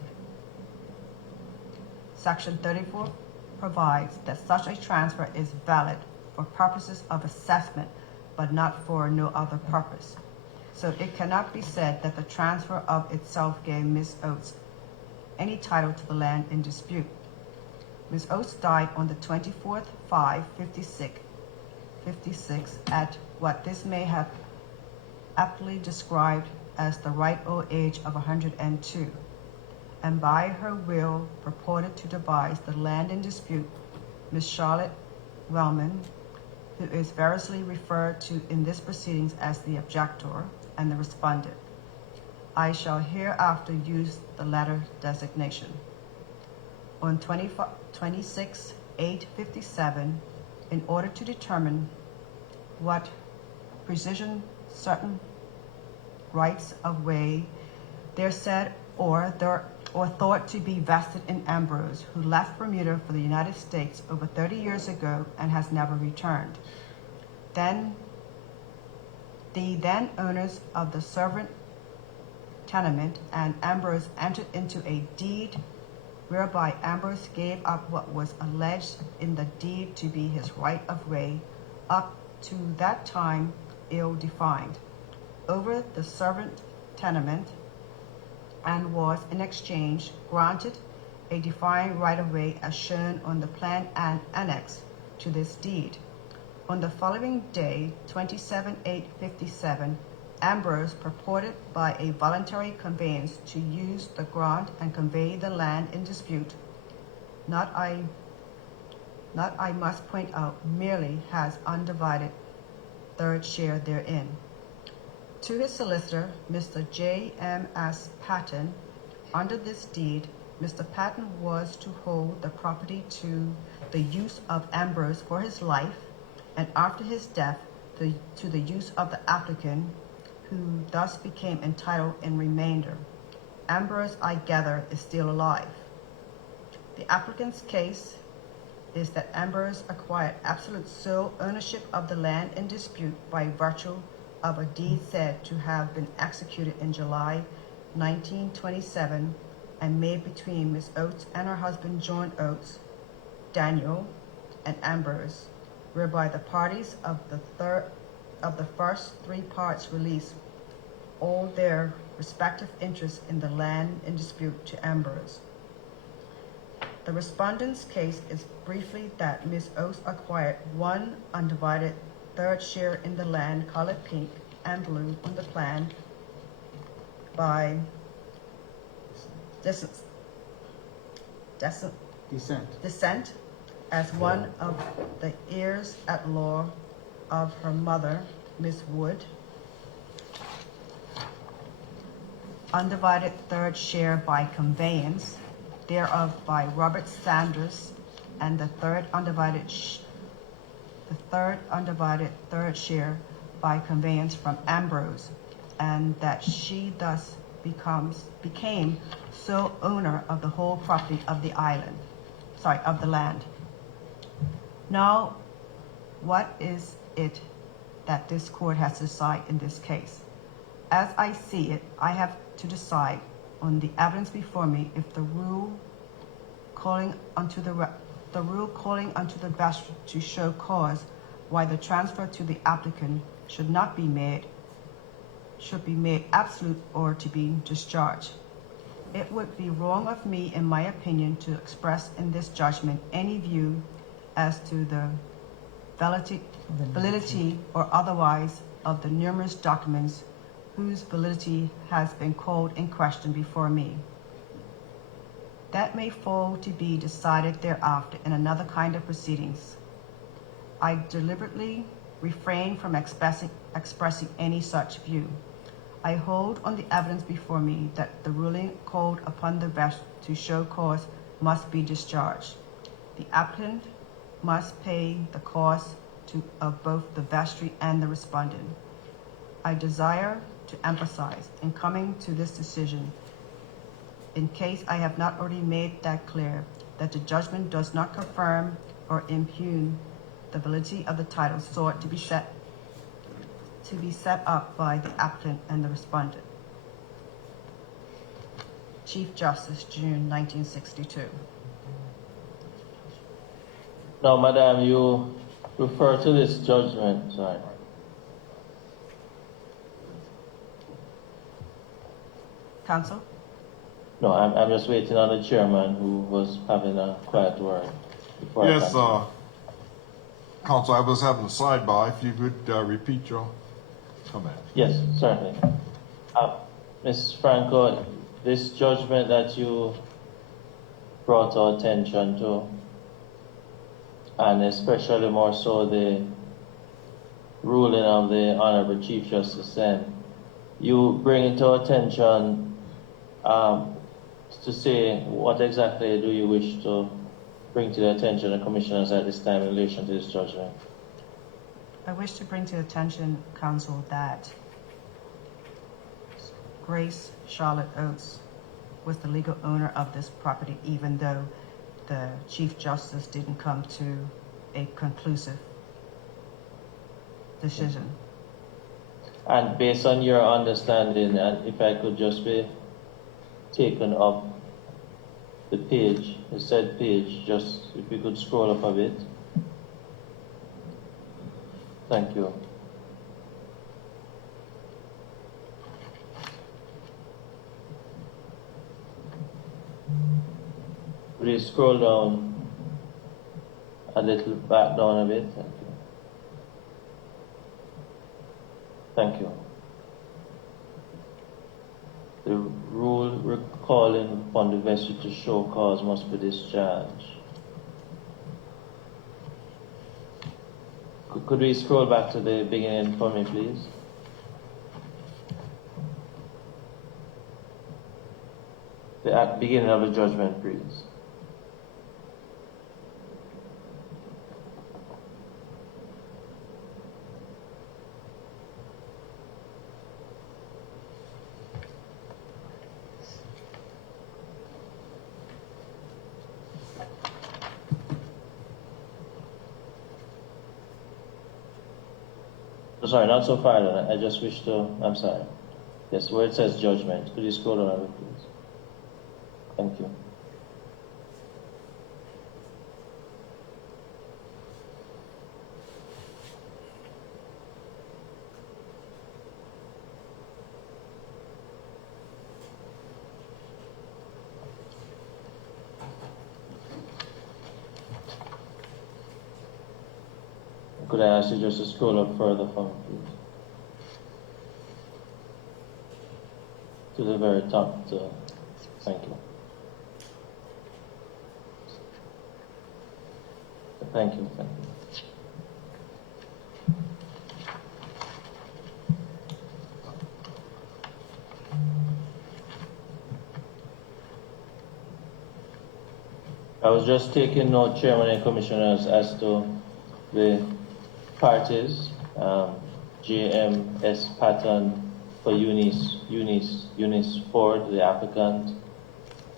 Section 34 provides that such a transfer is valid for purposes of assessment, but not for no other purpose. So it cannot be said that the transfer of itself gave Ms. Oates any title to the land in dispute. Ms. Oates died on the 24/5/56 at what this may have aptly described as the ripe old age of 102, and by her will purported to devise the land in dispute. Miss Charlotte Wellman, who is variously referred to in this proceedings as the objector and the respondent. I shall hereafter use the latter designation. On 26/8/57, in order to determine what precision certain rights of way there said or thought to be vested in Ambrose, who left Bermuda for the United States over 30 years ago and has never returned. Then the then owners of the servant tenement and Ambrose entered into a deed whereby Ambrose gave up what was alleged in the deed to be his right of way, up to that time ill-defined, over the servant tenement, and was in exchange granted a defined right-of-way as shown on the plan and annex to this deed. On the following day, 27/8/57, Ambrose purported by a voluntary conveyance to use the grant and convey the land in dispute. Not I must point out, merely has undivided third share therein. To his solicitor, Mr. J.M.S. Patton, under this deed, Mr. Patton was to hold the property to the use of Ambrose for his life, and after his death to the use of the applicant, who thus became entitled in remainder. Ambrose, I gather, is still alive. The applicant's case is that Ambrose acquired absolute sole ownership of the land in dispute by virtue of a deed said to have been executed in July 1927 and made between Miss Oates and her husband John Oates, Daniel, and Ambrose, whereby the parties of the first three parts release all their respective interests in the land in dispute to Ambrose. The respondent's case is briefly that Miss Oates acquired one undivided third share in the land colored pink and blue on the plan by descent as one of the heirs at law of her mother, Miss Wood. Undivided third share by conveyance, thereof by Robert Sanders, and the third undivided third share by conveyance from Ambrose, and that she thus became sole owner of the whole property of the of the land. Now, what is it that this court has to decide in this case? As I see it, I have to decide on the evidence before me if the rule calling unto the best to show cause why the transfer to the applicant should be made absolute or to be discharged. It would be wrong of me, in my opinion, to express in this judgment any view as to the validity or otherwise of the numerous documents whose validity has been called in question before me. That may fall to be decided thereafter in another kind of proceedings. I deliberately refrain from expressing any such view. I hold on the evidence before me that the ruling called upon the best to show cause must be discharged. The applicant must pay the cost of both the vestry and the respondent. I desire to emphasize in coming to this decision, in case I have not already made that clear, that the judgment does not confirm or impugn the validity of the title sought to be set up by the applicant and the respondent. Chief Justice, June 1962. Now, Madam, you refer to this judgment, sorry. Counsel? No, I'm just waiting on the chairman who was having a quiet word before Yes, I continue. Counsel, I was having a sidebar. If you could repeat your comment. Yes, certainly. Ms. Franco, this judgment that you brought our attention to, and especially more so the ruling of the Honorable Chief Justice then, you bring it to our attention to say what exactly do you wish to bring to the attention of commissioners at this time in relation to this judgment? I wish to bring to attention, counsel, that Grace Charlotte Oates was the legal owner of this property, even though the Chief Justice didn't come to a conclusive decision. And based on your understanding, and if I could just be taken up the page, the said page, just if we could scroll up a bit. Thank you. Please scroll down a little, back down a bit. Thank you. Thank you. The rule recalling upon the vessel to show cause must be discharged. Could we scroll back to the beginning for me, please? The beginning of the judgment, please. Sorry, not so far down. I just wish to, I'm sorry. Yes, where it says judgment. Could you scroll down a bit, please? Thank you. Could I ask you just to scroll up further for me, please? To the very top. Thank you. Thank you. Thank you. I was just taking note, Chairman and Commissioners, as to the parties, JMS Pattern for Eunice Ford, the applicant,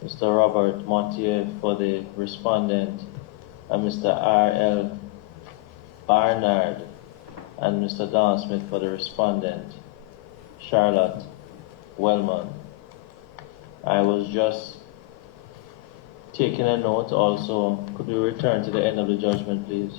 Mr. Robert Montier for the respondent, and Mr. R.L. Barnard and Mr. Don Smith for the respondent, Charlotte Wellman. I was just taking a note also. Could we return to the end of the judgment, please?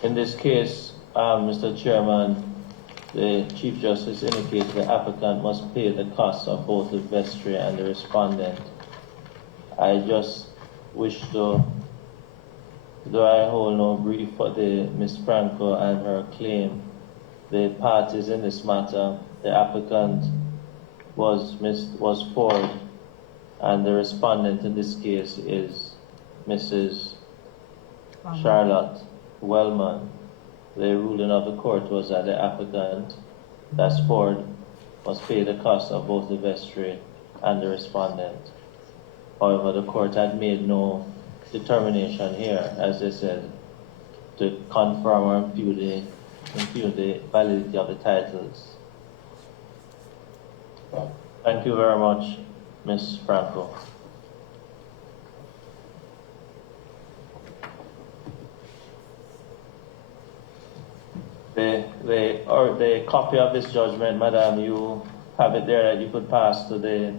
In this case, Mr. Chairman, the Chief Justice indicated the applicant must pay the costs of both the vestry and the respondent. I just wish to, though I hold no brief for the Ms. Franco and her claim, the parties in this matter, the applicant was Ford, and the respondent in this case is Mrs. Charlotte Wellman. The ruling of the court was that the applicant, that's Ford, must pay the cost of both the vestry and the respondent. However, the court had made no determination here, as they said, to confirm or impugn the validity of the titles. Thank you very much, Ms. Franco. The copy of this judgment, Madam, you have it there that you could pass to the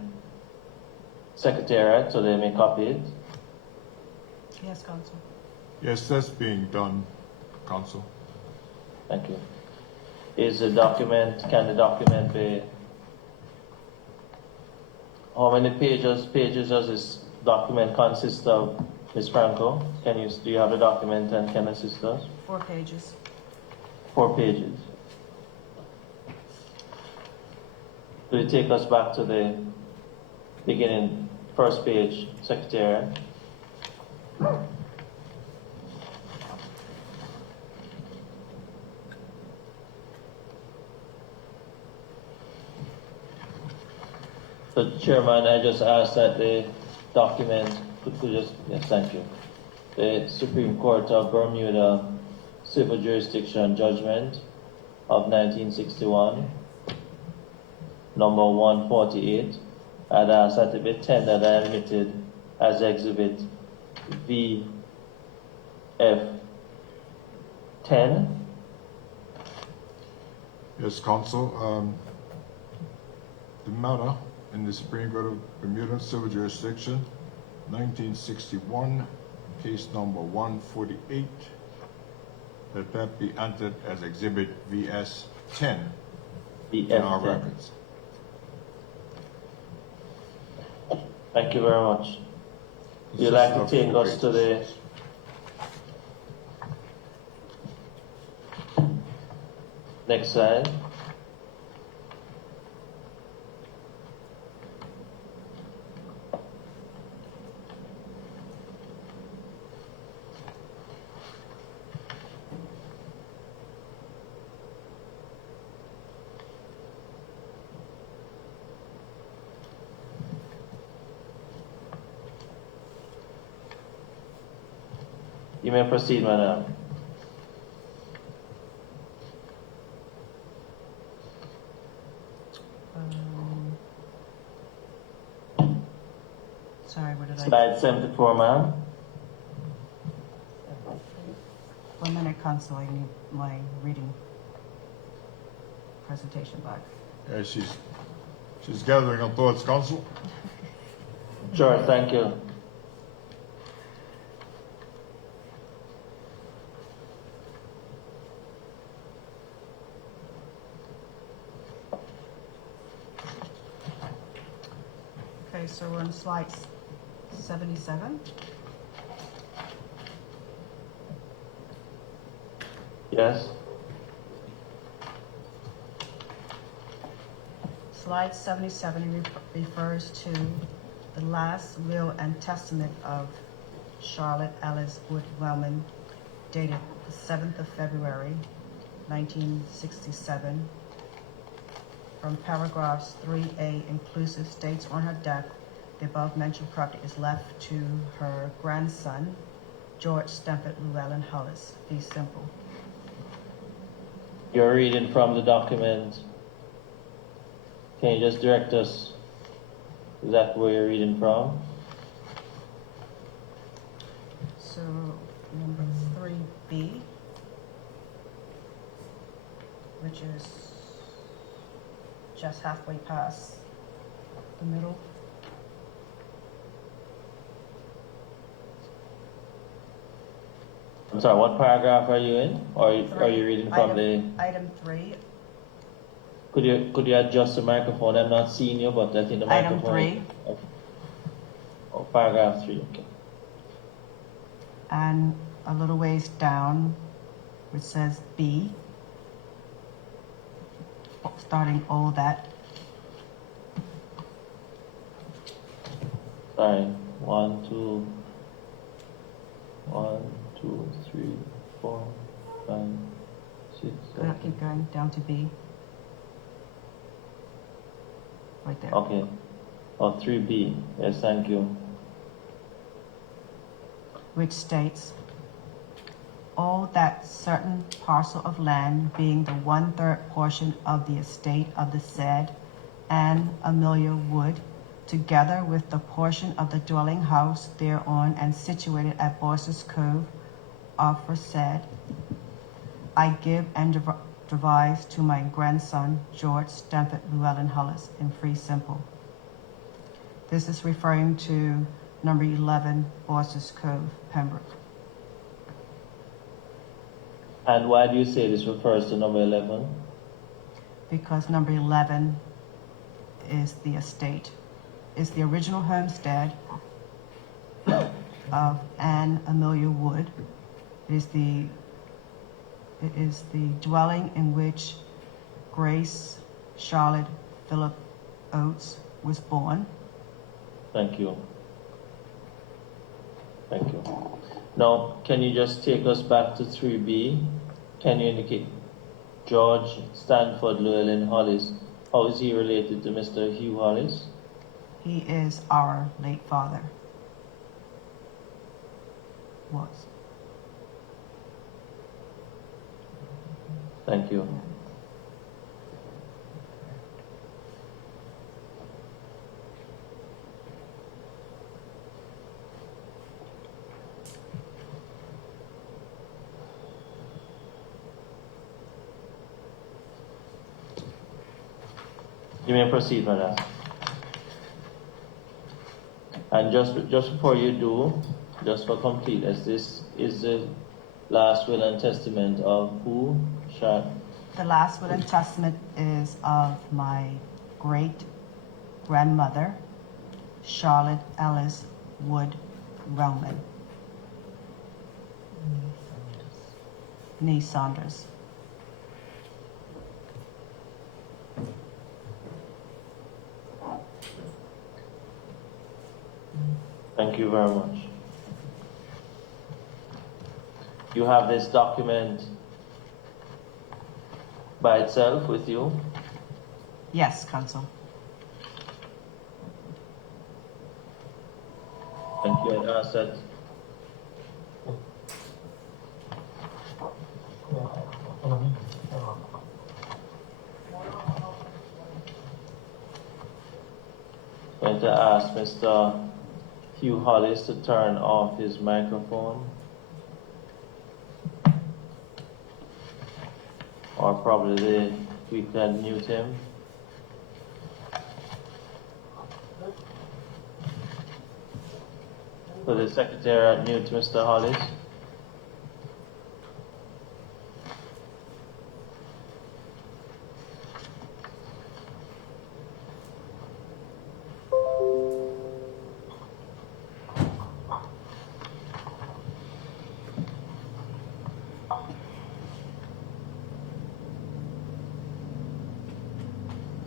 Secretariat so they may copy it. Yes, Counsel. Yes, that's being done, Counsel. Thank you. Can the document be, how many pages does this document consist of, Ms. Franco? Do you have the document and can assist us? 4 pages. 4 pages. Will you take us back to the beginning, first page, Secretary? So, Chairman, I just asked that the document yes, thank you. The Supreme Court of Bermuda Civil Jurisdiction Judgment of 1961, number 148. I'd ask that it be tendered and admitted as Exhibit VF10. Yes, Counsel. The matter in the Supreme Court of Bermuda Civil Jurisdiction, 1961, case number 148, that be entered as Exhibit VS10 in our VF10. records. Thank you very much. Would you like to take us to the next slide? You may proceed, Madam. Sorry, what did I? Slide 74, ma'am. 1 minute, Counsel. I need my reading presentation back. Yeah, she's gathering her thoughts, Counsel. Sure, thank you. Okay, so we're on slide 77. Yes. slide 77 refers to the last will and testament of Charlotte Alice Woodwellman, dated the 7th of February, 1967. From paragraphs 3A inclusive, states on her death, the above-mentioned property is left to her grandson, George Stamford Llewellyn Hollis, fee simple. You're reading from the document. Can you just direct us? Is that where you're reading from? So, number 3B, which is just halfway past the middle. I'm sorry, what paragraph are you in? Or are you reading from Item 3. Could you adjust the microphone? I'm not seeing you, but I think the Item microphone. 3. Oh, paragraph 3, okay. And a little ways down, which says B, starting all that. Sorry, 1, 2, 3, 4, 5, 6, 7. Keep going down to B. Right there. Okay. Oh, 3B. Yes, thank you. Which states, all that certain parcel of land being the 1/3 portion of the estate of the said Anne Amelia Wood, together with the portion of the dwelling house thereon and situated at Boyce's Cove, aforesaid, I give and devise to my grandson, George Stamford Llewellyn Hollis, in free simple. This is referring to number 11, Boyce's Cove, Pembroke. And why do you say this refers to number 11? Because number 11 is the estate, is the original homestead of Anne Amelia Wood. It is the dwelling in which Grace Charlotte Phillip Oates was born. Thank you. Thank you. Now, can you just take us back to 3B? Can you indicate George Stanford Llewellyn Hollis? How is he related to Mr. Hugh Hollis? He is our late father. Was. Thank you. You may proceed, madam. And just before you do, just for completeness, this is the last will and testament of who? The last will and testament is of my great-grandmother, Charlotte Alice Woodwellman. Nee Saunders. Thank you very much. You have this document by itself with you? Yes, Counsel. Thank you. I ask that. I'm going to ask Mr. Hugh Hollis to turn off his microphone. Or probably we can mute him. So the secretary mute Mr. Hollis.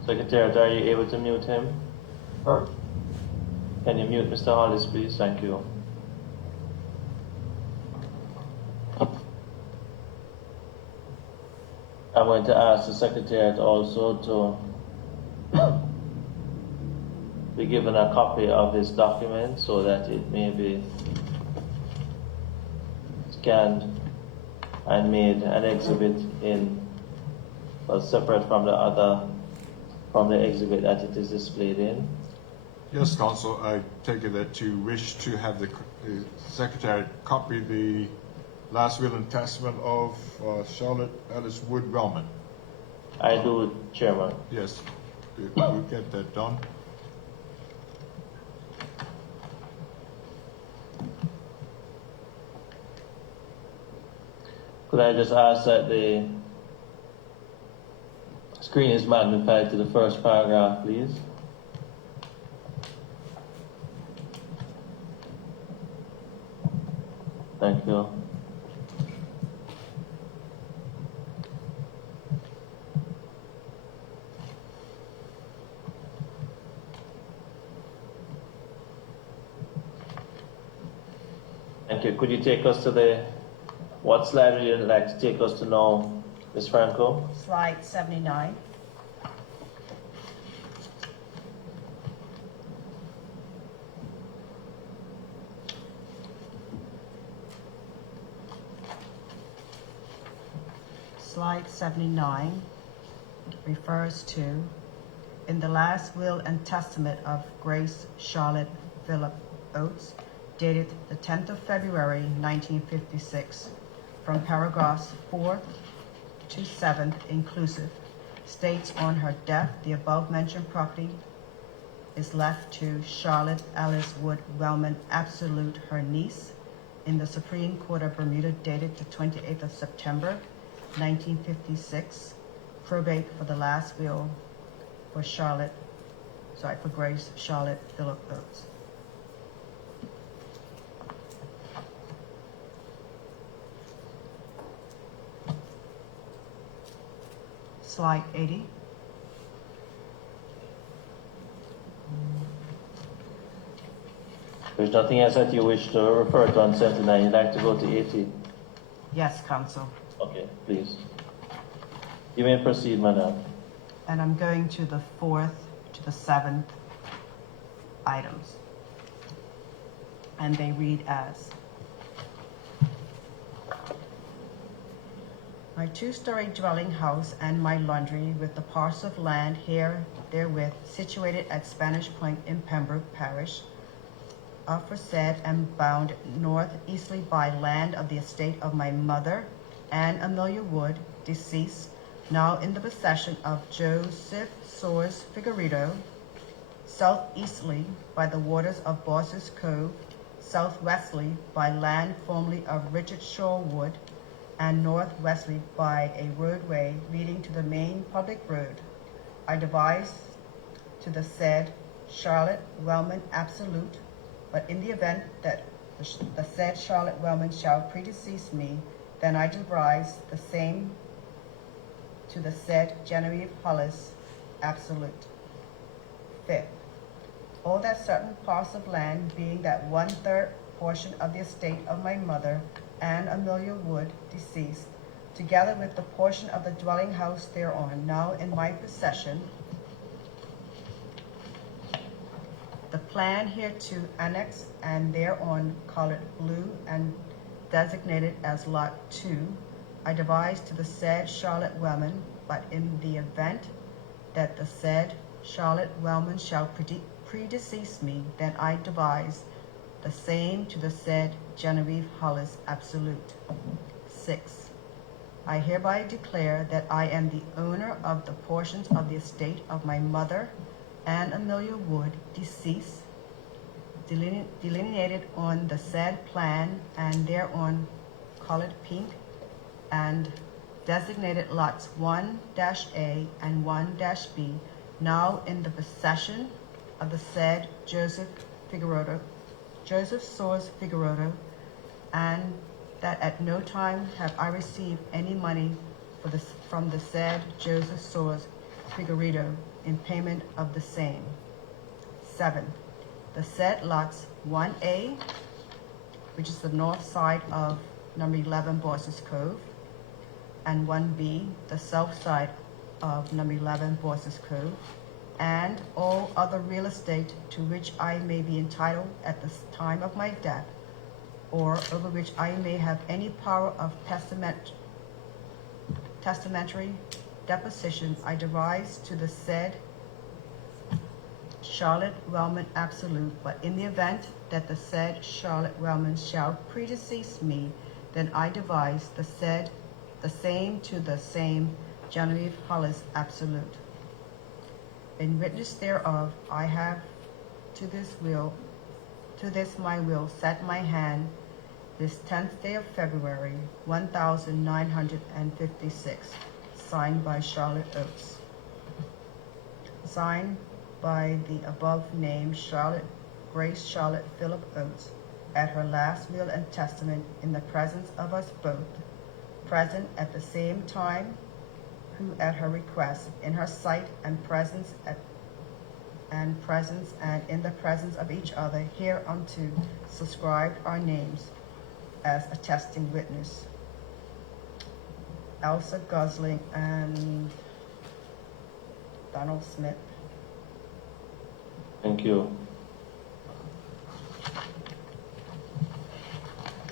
Secretariat, are you able to mute him? Can you mute Mr. Hollis, please? Thank you. I'm going to ask the Secretariat also to be given a copy of this document so that it may be scanned and made an exhibit separate from the exhibit that it is displayed in. Yes, Council, I take it that you wish to have the Secretary copy the last will and testament of Charlotte Alice Woodwellman. I do, Chairman. Yes, we'll get that done. Could I just ask that the screen is magnified to the first paragraph, please? Thank you. Thank you. Could you take us to what slide would you like to take us to now, Ms. Franco? Slide 79. Slide 79 refers to, in the last will and testament of Grace Charlotte Phillip Oates, dated the 10th of February, 1956, from paragraphs 4th to 7th inclusive, states on her death the above-mentioned property is left to Charlotte Alice Woodwellman Absolute, her niece, in the Supreme Court of Bermuda, dated the 28th of September, 1956, probate for the last will for Grace Charlotte Phillip Oates. Slide 80. There's nothing else that you wish to refer to on 79. You'd like to go to 80? Yes, Counsel. Okay, please. You may proceed, Madam. And I'm going to the 4th to the 7th items. And they read as: my two-story dwelling house and my laundry with the parcel of land here therewith situated at Spanish Point in Pembroke Parish are for said and bound northeasterly by land of the estate of my mother, Anne Amelia Wood, deceased, now in the possession of Joseph Soares Figueredo, southeasterly by the waters of Boss's Cove, southwesterly by land formerly of Richard Shaw Wood, and northwesterly by a roadway leading to the main public road. I devise to the said Charlotte Wellman Absolute, but in the event that the said Charlotte Wellman shall predecease me, then I devise the same to the said Genevieve Hollis Absolute. Fifth, all that certain parcel of land being that 1/3 portion of the estate of my mother, Anne Amelia Wood, deceased, together with the portion of the dwelling house thereon, now in my possession, the plan hereto annexed and thereon colored blue and designated as Lot 2, I devise to the said Charlotte Wellman, but in the event that the said Charlotte Wellman shall predecease me, then I devise the same to the said Genevieve Hollis Absolute. 6. I hereby declare that I am the owner of the portions of the estate of my mother, Anne Amelia Wood, deceased, delineated on the said plan and thereon colored pink and designated lots 1-A and 1-B, now in the possession of the said Joseph Soares Figueredo, and that at no time have I received any money from the said Joseph Soares Figueredo in payment of the same. 7, the said lots 1A, which is the north side of number 11 Boyce's Cove, and 1B, the south side of number 11 Boyce's Cove, and all other real estate to which I may be entitled at the time of my death, or over which I may have any power of testamentary deposition, I devise to the said Charlotte Wellman absolute, but in the event that the said Charlotte Wellman shall predecease me, then I devise the same to the same Genevieve Hollis absolute. In witness thereof, I have to this my will set my hand this 10th day of February, 1956, signed by Charlotte Oates. Signed by the above named Grace Charlotte Phillip Oates, at her last will and testament in the presence of us both, present at the same time, who at her request, in her sight and presence and in the presence of each other, hereunto subscribed our names as attesting witness. Elsa Gosling and Donald Smith. Thank you.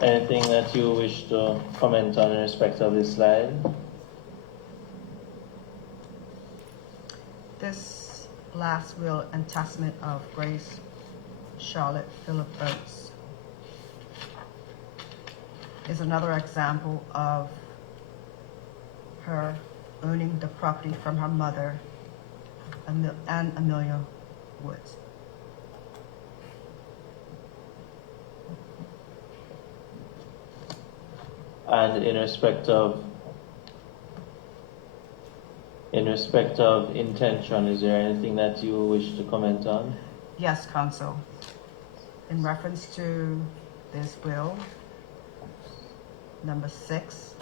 Anything that you wish to comment on in respect of this slide? This last will and testament of Grace Charlotte Phillip Oates is another example of her owning the property from her mother, and Amelia Woods. And in respect of intention, is there anything that you wish to comment on? Yes, Counsel. In reference to this will, number 6,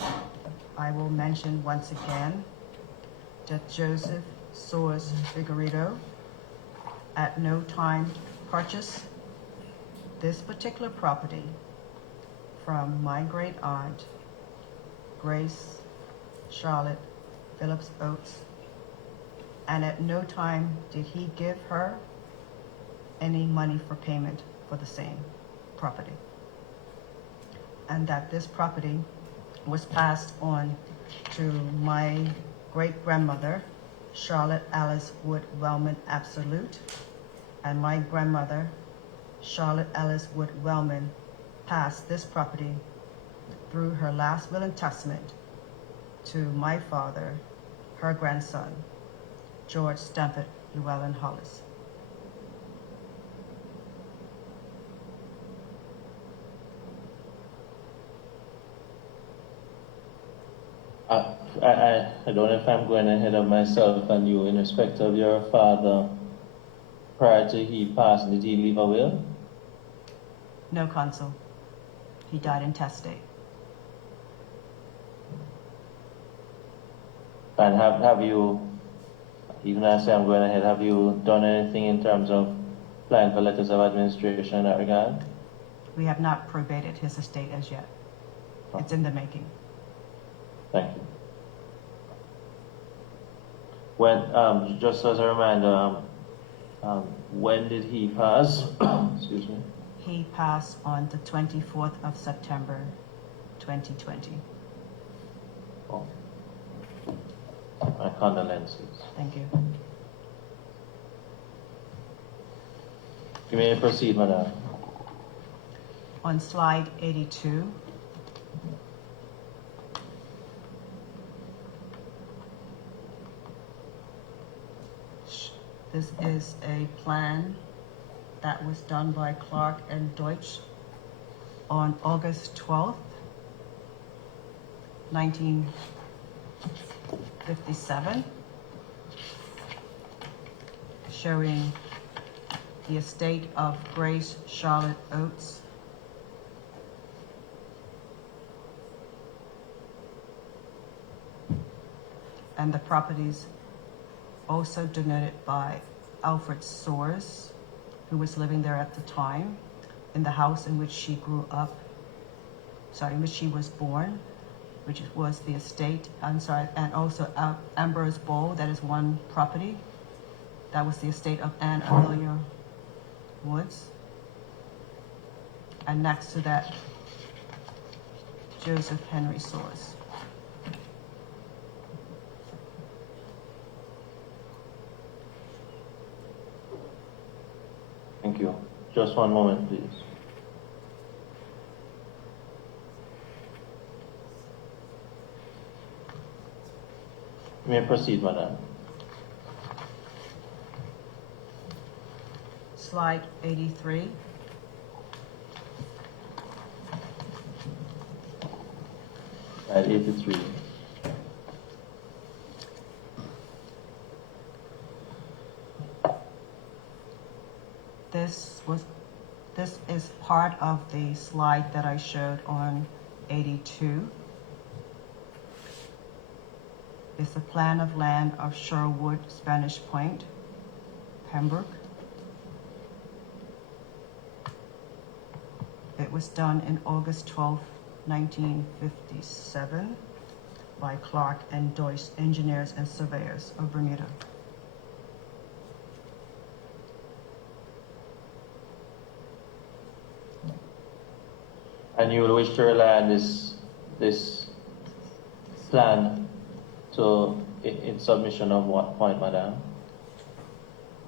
I will mention once again that Joseph Soares Figueredo at no time purchased this particular property from my great aunt, Grace Charlotte Phillips Oates, and at no time did he give her any money for payment for the same property. And that this property was passed on to my great-grandmother, Charlotte Alice Woodwellman Absolute, and my grandmother, Charlotte Alice Woodwellman, passed this property through her last will and testament to my father, her grandson, George Stamford Llewellyn Hollis. I don't know if I'm going ahead of myself and you in respect of your father. Prior to he passing, did he leave a will? No, Consul. He died intestate. And have you, even as I say I'm going ahead, have you done anything in terms of applying for letters of administration in that regard? We have not probated his estate as yet. It's in the making. Thank you. When, just as a reminder, when did he pass? Excuse me. He passed on the 24th of September, 2020. Oh. My condolences. Thank you. You may proceed, madam. On slide 82, this is a plan that was done by Clark and Deutsch on August 12th, 1957, showing the estate of Grace Charlotte Oates, and the properties also denoted by Alfred Soares, who was living there at the time, in the house in which she grew up, in which she was born, which was the estate, and also Ambrose Bowl, that is one property. That was the estate of Anne Amelia Woods. And next to that, Joseph Henry Soares. Thank you. Just one moment, please. You may proceed, madam. Slide 83. Slide 83. This is part of the slide that I showed on 82. It's a plan of land of Sherwood, Spanish Point, Pembroke. It was done in August 12, 1957 by Clark and Doyce Engineers and Surveyors of Bermuda. And you will wish to rely on this plan in submission of what point, madam?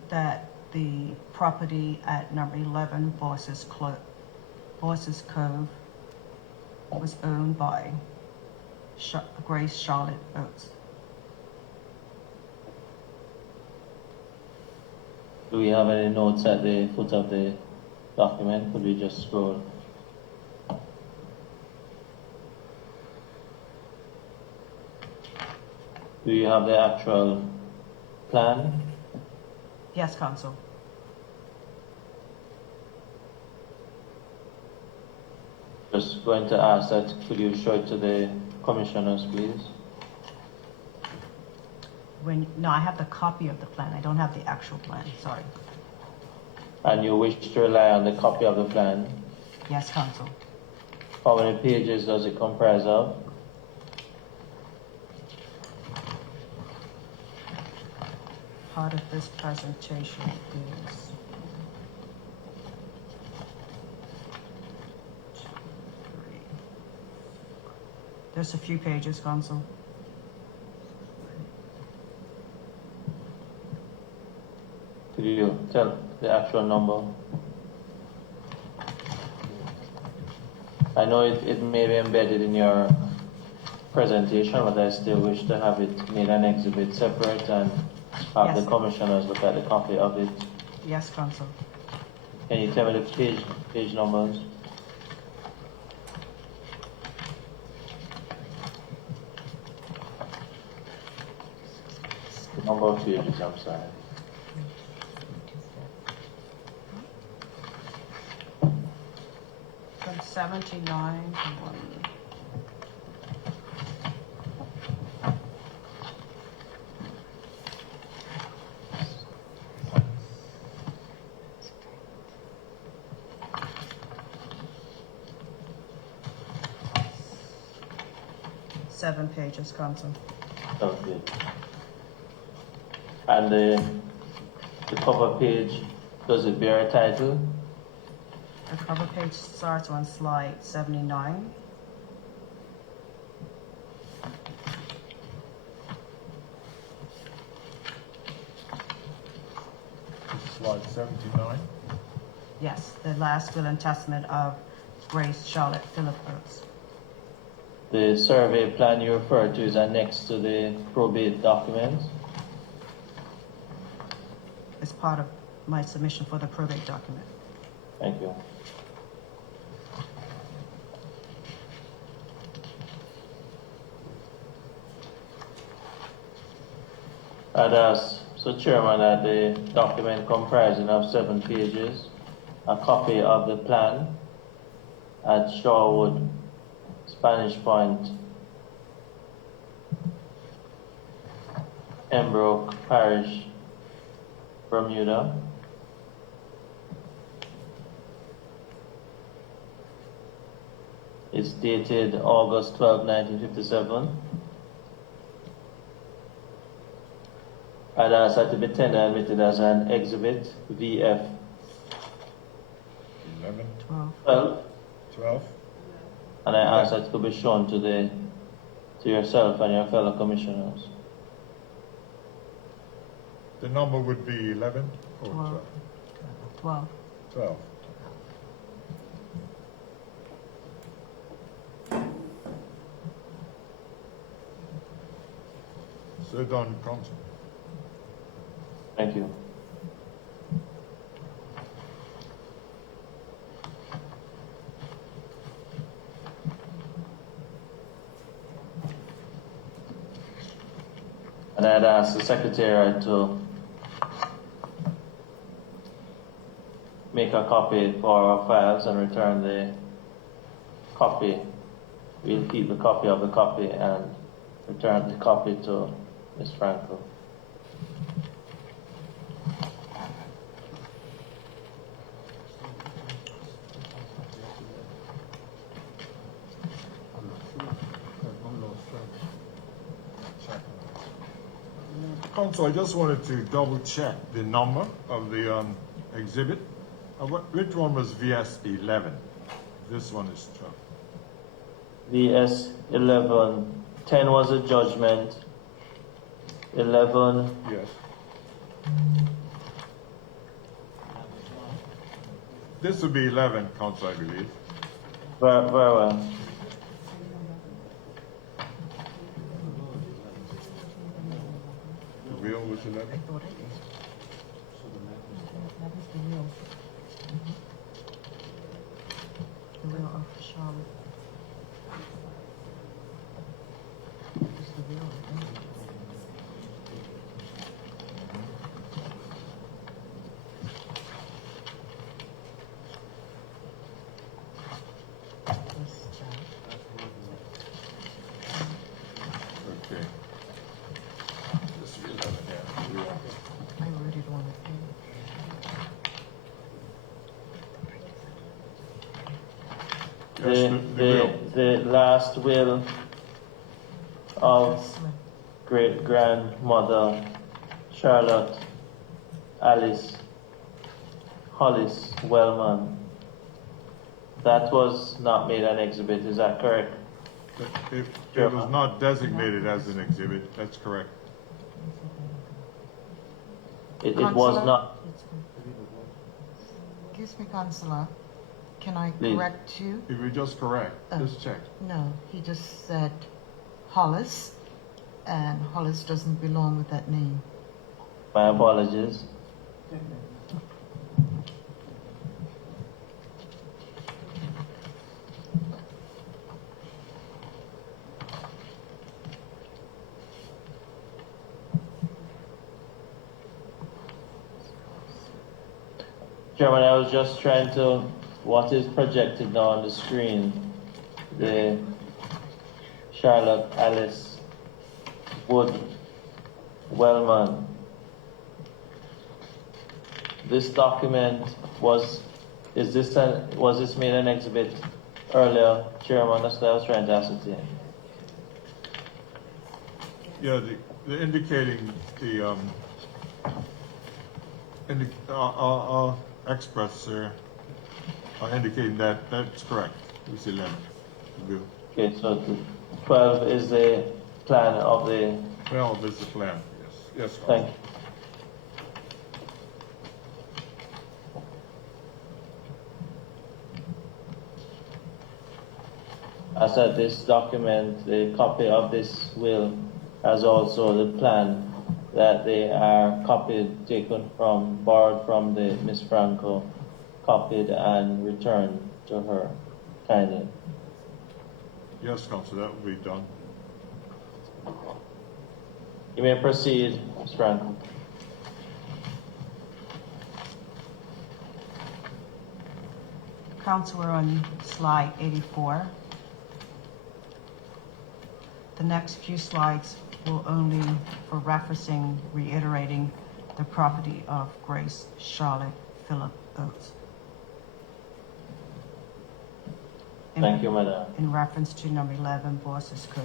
That the property at number 11 Voices Cove was owned by Grace Charlotte Oates. Do we have any notes at the foot of the document? Could we just scroll? Do you have the actual plan? Yes, Counsel. Just going to ask that, could you show it to the commissioners, please? No, I have the copy of the plan. I don't have the actual plan. Sorry. And you wish to rely on the copy of the plan? Yes, Counsel. How many pages does it comprise of? Part of this presentation is 2, 3. There's a few pages, Counsel. Could you tell the actual number? I know it may be embedded in your presentation, but I still wish to have it made an exhibit separate and have the Yes. commissioners look at the copy of it. Yes, Counsel. Can you tell me the page numbers? The number of pages, I'm sorry. From 79 to 1. Seven pages, Counsel. Okay. And the cover page, does it bear a title? The cover page starts on slide 79. Slide 79. Yes, the last will and testament of Grace Charlotte Phillip Oates. The survey plan you referred to is annexed to the probate documents. It's part of my submission for the probate document. Thank you. I'd ask, so Chairman, that the document comprising of 7 pages, a copy of the plan at Shorewood, Spanish Point, Pembroke Parish, Bermuda. It's dated August 12, 1957. And asked that to be tender admitted as an exhibit VF 11, 12. 12. And I ask that it could be shown to yourself and your fellow commissioners. The number would be 11 or 12? 12. 12. So done, Council. Thank you. And I'd ask the Secretariat to make a copy for our files and return the copy. We'll keep a copy of the copy and return the copy to Ms. Franco. Council, I just wanted to double check the number of the exhibit. Which one was VS 11? This one is 12. VS 11, 10 was a judgment, 11, Yes. This would be 11, Council, I believe. very well. The real was 11? The will of Charlotte. It's the will, I think. Okay. This will be 11, yeah. The real. I really don't want to Yes, the real. The last will of great grandmother Charlotte Alice Hollis Wellman. That was not made an exhibit, is that correct? It was not designated as an exhibit, that's correct. It was Counselor? not. Excuse me, Counselor. Can I Please. correct you? If we just correct, just check. No, he just said Hollis, and Hollis doesn't belong with that name. My apologies. Chairman, I was just trying to, what is projected now on the screen, the Charlotte Alice Woodwellman. This document was this made an exhibit earlier, Chairman? That's what I was trying to ascertain. Yeah, the indicating the experts, sir, are indicating that that's correct. It's 11. Good. Okay, so the 12 is the plan of the, 12 is the plan, yes. Yes, thank you. I said this document, the copy of this will, has also the plan that they are copied, borrowed from the Miss Franco, copied and returned to her kindly. Yes, Council, that will be done. You may proceed, Ms. Franco. Council, we're on slide 84. The next few slides will only for referencing, reiterating the property of Grace Charlotte Phillip Oates. Thank you, Madam. In reference to number 11, Bosses Cove.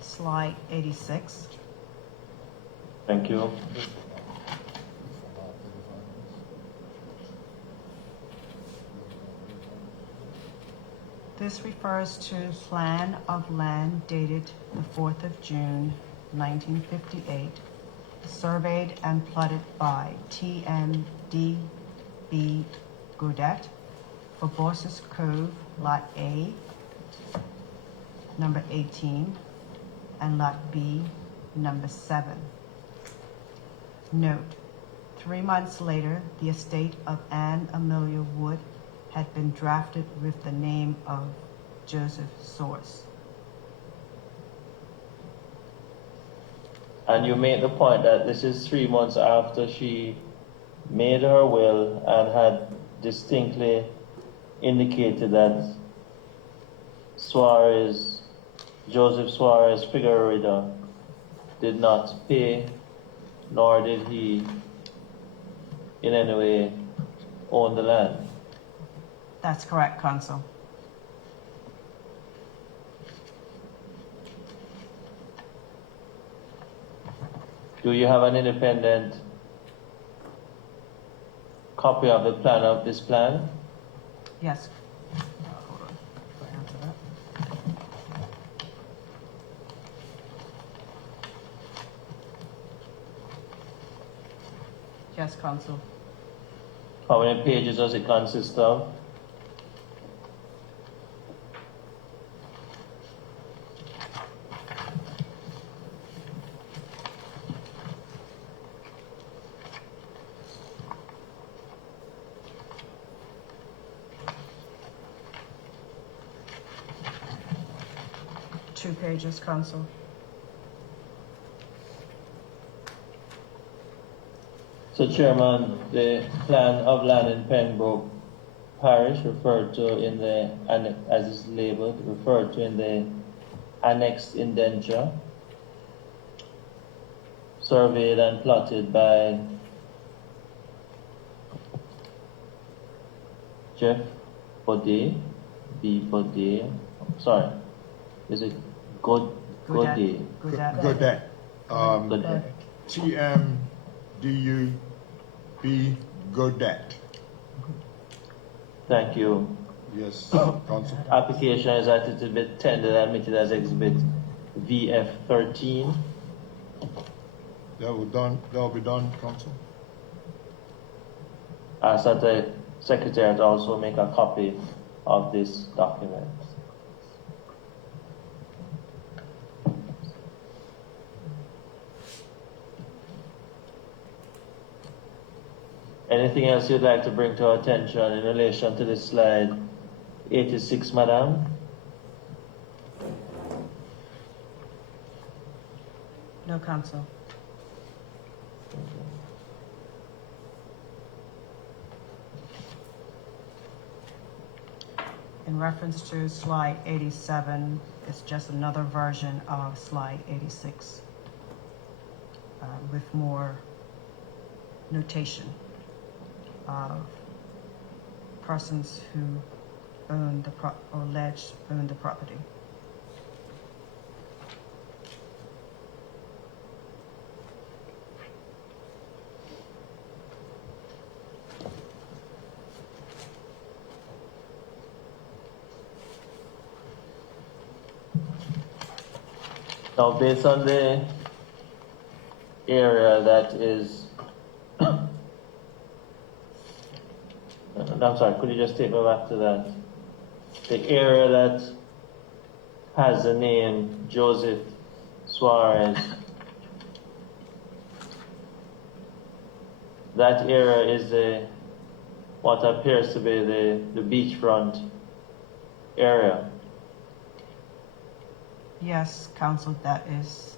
Slide 86. Thank you. This refers to plan of land dated the 4th of June, 1958, surveyed and plotted by TMDB Goudet for Bosses Cove, Lot A, number 18, and Lot B, number 7. Note, 3 months later, the estate of Anne Amelia Wood had been drafted with the name of Joseph Source. And you made the point that this is 3 months after she made her will and had distinctly indicated that Joseph Suarez Figueroa did not pay, nor did he in any way own the land. That's correct, Counsel. Do you have an independent copy of the plan of this plan? Yes. Hold on. Before I answer that. Yes, Counsel. How many pages does it consist of? Two pages, Counsel. So, Chairman, the plan of land in Pembroke Parish referred to in the, as is labeled, referred to in the annexed indenture, surveyed and plotted by Jeff Baudet, sorry, is it Gaudet? Goudet. Goudet. Gaudet. TMDUB Goudet. Thank you. Yes, Counsel. Application is at it bit tendered and admitted as exhibit VF13. That will be done, Counsel. Ask that the Secretary also make a copy of this document. Anything else you'd like to bring to our attention in relation to this slide 86, Madam? No, Counsel. In reference to slide 87, it's just another version of slide 86 with more notation of persons who own the or alleged own the property. Now, based on the area that is, I'm sorry, could you just take me back to that? The area that has the name Joseph Suarez, that area is what appears to be the beachfront area. Yes, Council, that is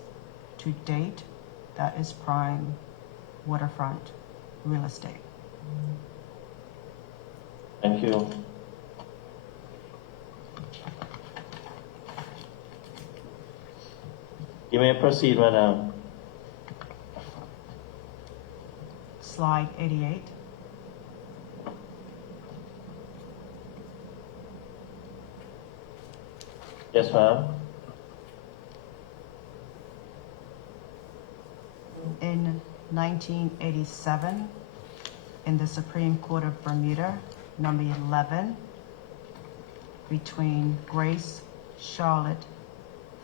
to date, that is prime waterfront real estate. Thank you. You may proceed, madam. Slide 88. Yes, ma'am. In 1987, in the Supreme Court of Bermuda, number 11, between Grace Charlotte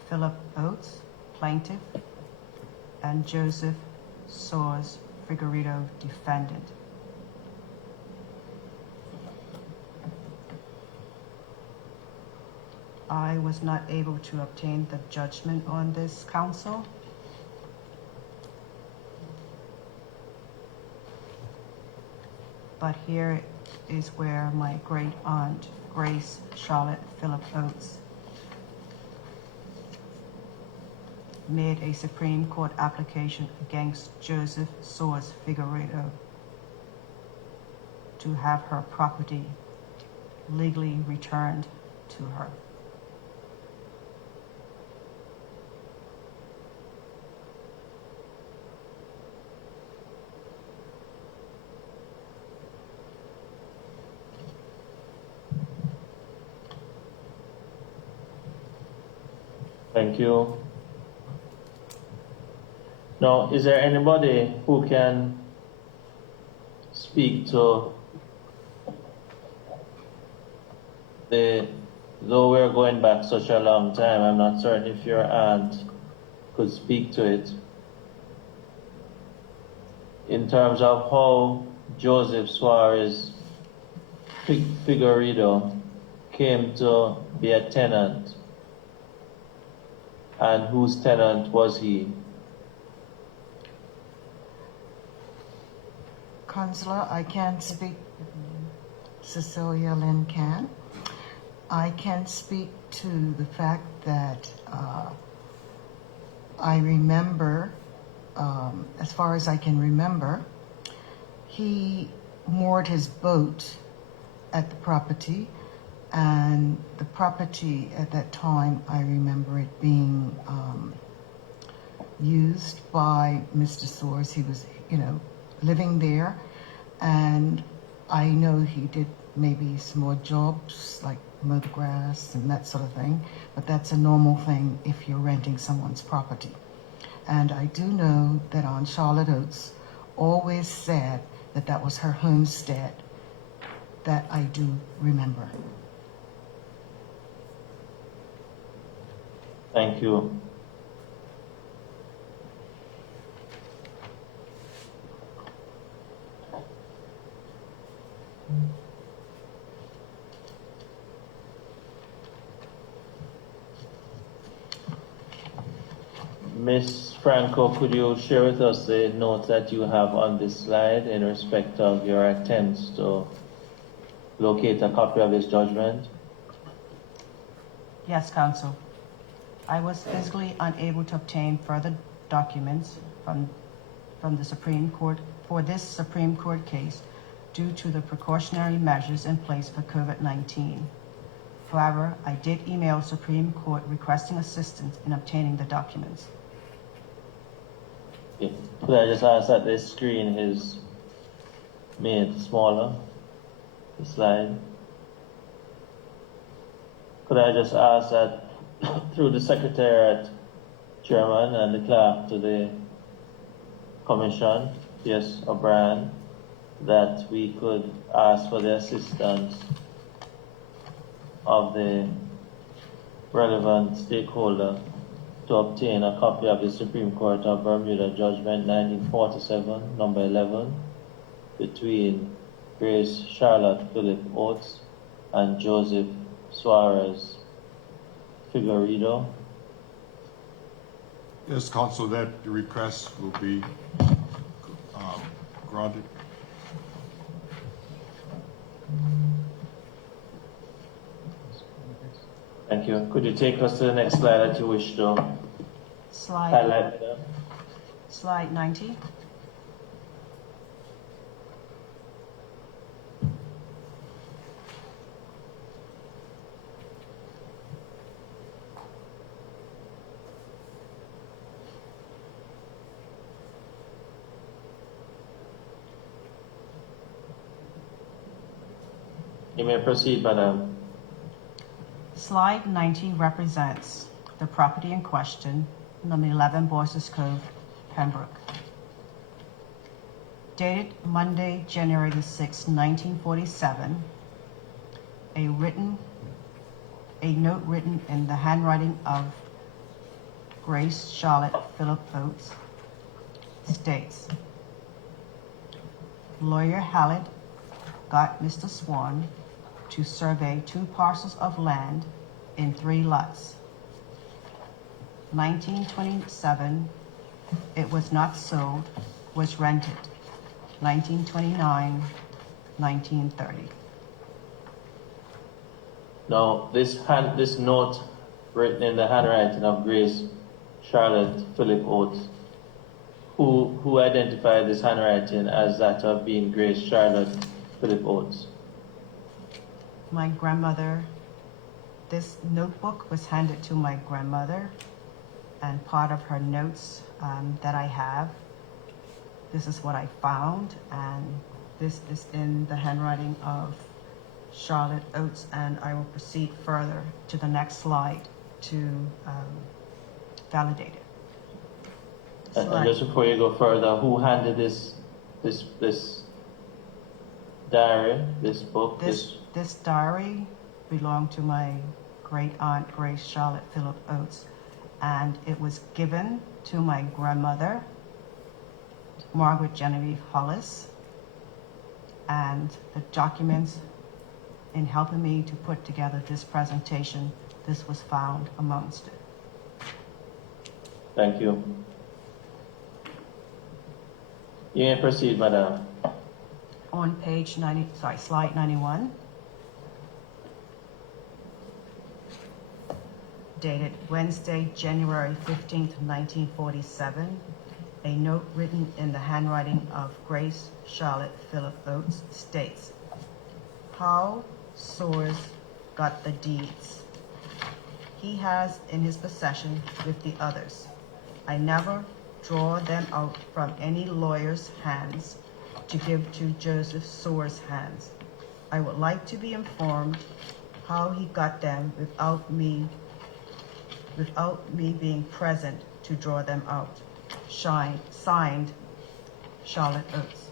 Philip Oates, plaintiff, and Joseph Soares Figueredo, defendant. I was not able to obtain the judgment on this, Council. But here is where my great aunt, Grace Charlotte Philip Oates, made a Supreme Court application against Joseph Soares Figueredo to have her property legally returned to her. Thank you. Now, is there anybody who can speak to though we're going back such a long time, I'm not certain if your aunt could speak to it, in terms of how Joseph Soares Figueredo came to be a tenant, and whose tenant was he? Counselor, I can speak. Cecilia Lynn can. I can speak to the fact that I remember, as far as I can remember, he moored his boat at the property, and the property at that time, I remember it being used by Mr. Soares. He was, living there, and I know he did maybe some more jobs like mow the grass and that sort of thing, but that's a normal thing if you're renting someone's property. And I do know that Aunt Charlotte Oates always said that that was her homestead. That I do remember. Thank you. Ms. Franco, could you share with us the notes that you have on this slide in respect of your attempts to locate a copy of his judgment? Yes, Counsel. I was physically unable to obtain further documents from the Supreme Court for this Supreme Court case due to the precautionary measures in place for COVID-19. However, I did email Supreme Court requesting assistance in obtaining the documents. Okay. Could I just ask that this screen is made smaller, the slide? Could I just ask that through the Secretariat Chairman and the Clerk to the Commission, yes, O'Brien, that we could ask for the assistance of the relevant stakeholder to obtain a copy of the Supreme Court of Bermuda Judgment 1947, number 11, between Grace Charlotte Philip Oates and Joseph Soares Figueredo. Yes, Counsel, that request will be granted. Thank you. Could you take us to the next slide that you wish to highlight? Slide 90. You may proceed, madam. Slide 90 represents the property in question, number 11 Boyce's Cove, Pembroke. Dated Monday, January the 6th, 1947, a note written in the handwriting of Grace Charlotte Phillip Oates states, Lawyer Hallett got Mr. Swan to survey 2 parcels of land in 3 lots. 1927, it was not sold, was rented. 1929, 1930. Now, this note written in the handwriting of Grace Charlotte Phillip Oates, who identified this handwriting as that of being Grace Charlotte Phillip Oates? My grandmother, this notebook was handed to my grandmother, and part of her notes that I have, this is what I found, and this is in the handwriting of Charlotte Oates, and I will proceed further to the next slide to validate it. And just before you go further, who handed this diary, this book? This diary belonged to my great aunt Grace Charlotte Phillip Oates, and it was given to my grandmother, Margaret Genevieve Hollis, and the documents in helping me to put together this presentation, this was found amongst it. Thank you. You may proceed, madam. On page 90, slide 91, dated Wednesday, January 15th, 1947, a note written in the handwriting of Grace Charlotte Phillip Oates states, how Soares got the deeds. He has in his possession with the others. I never draw them out from any lawyer's hands to give to Joseph Soares' hands. I would like to be informed how he got them without me being present to draw them out. Signed, Charlotte Oates.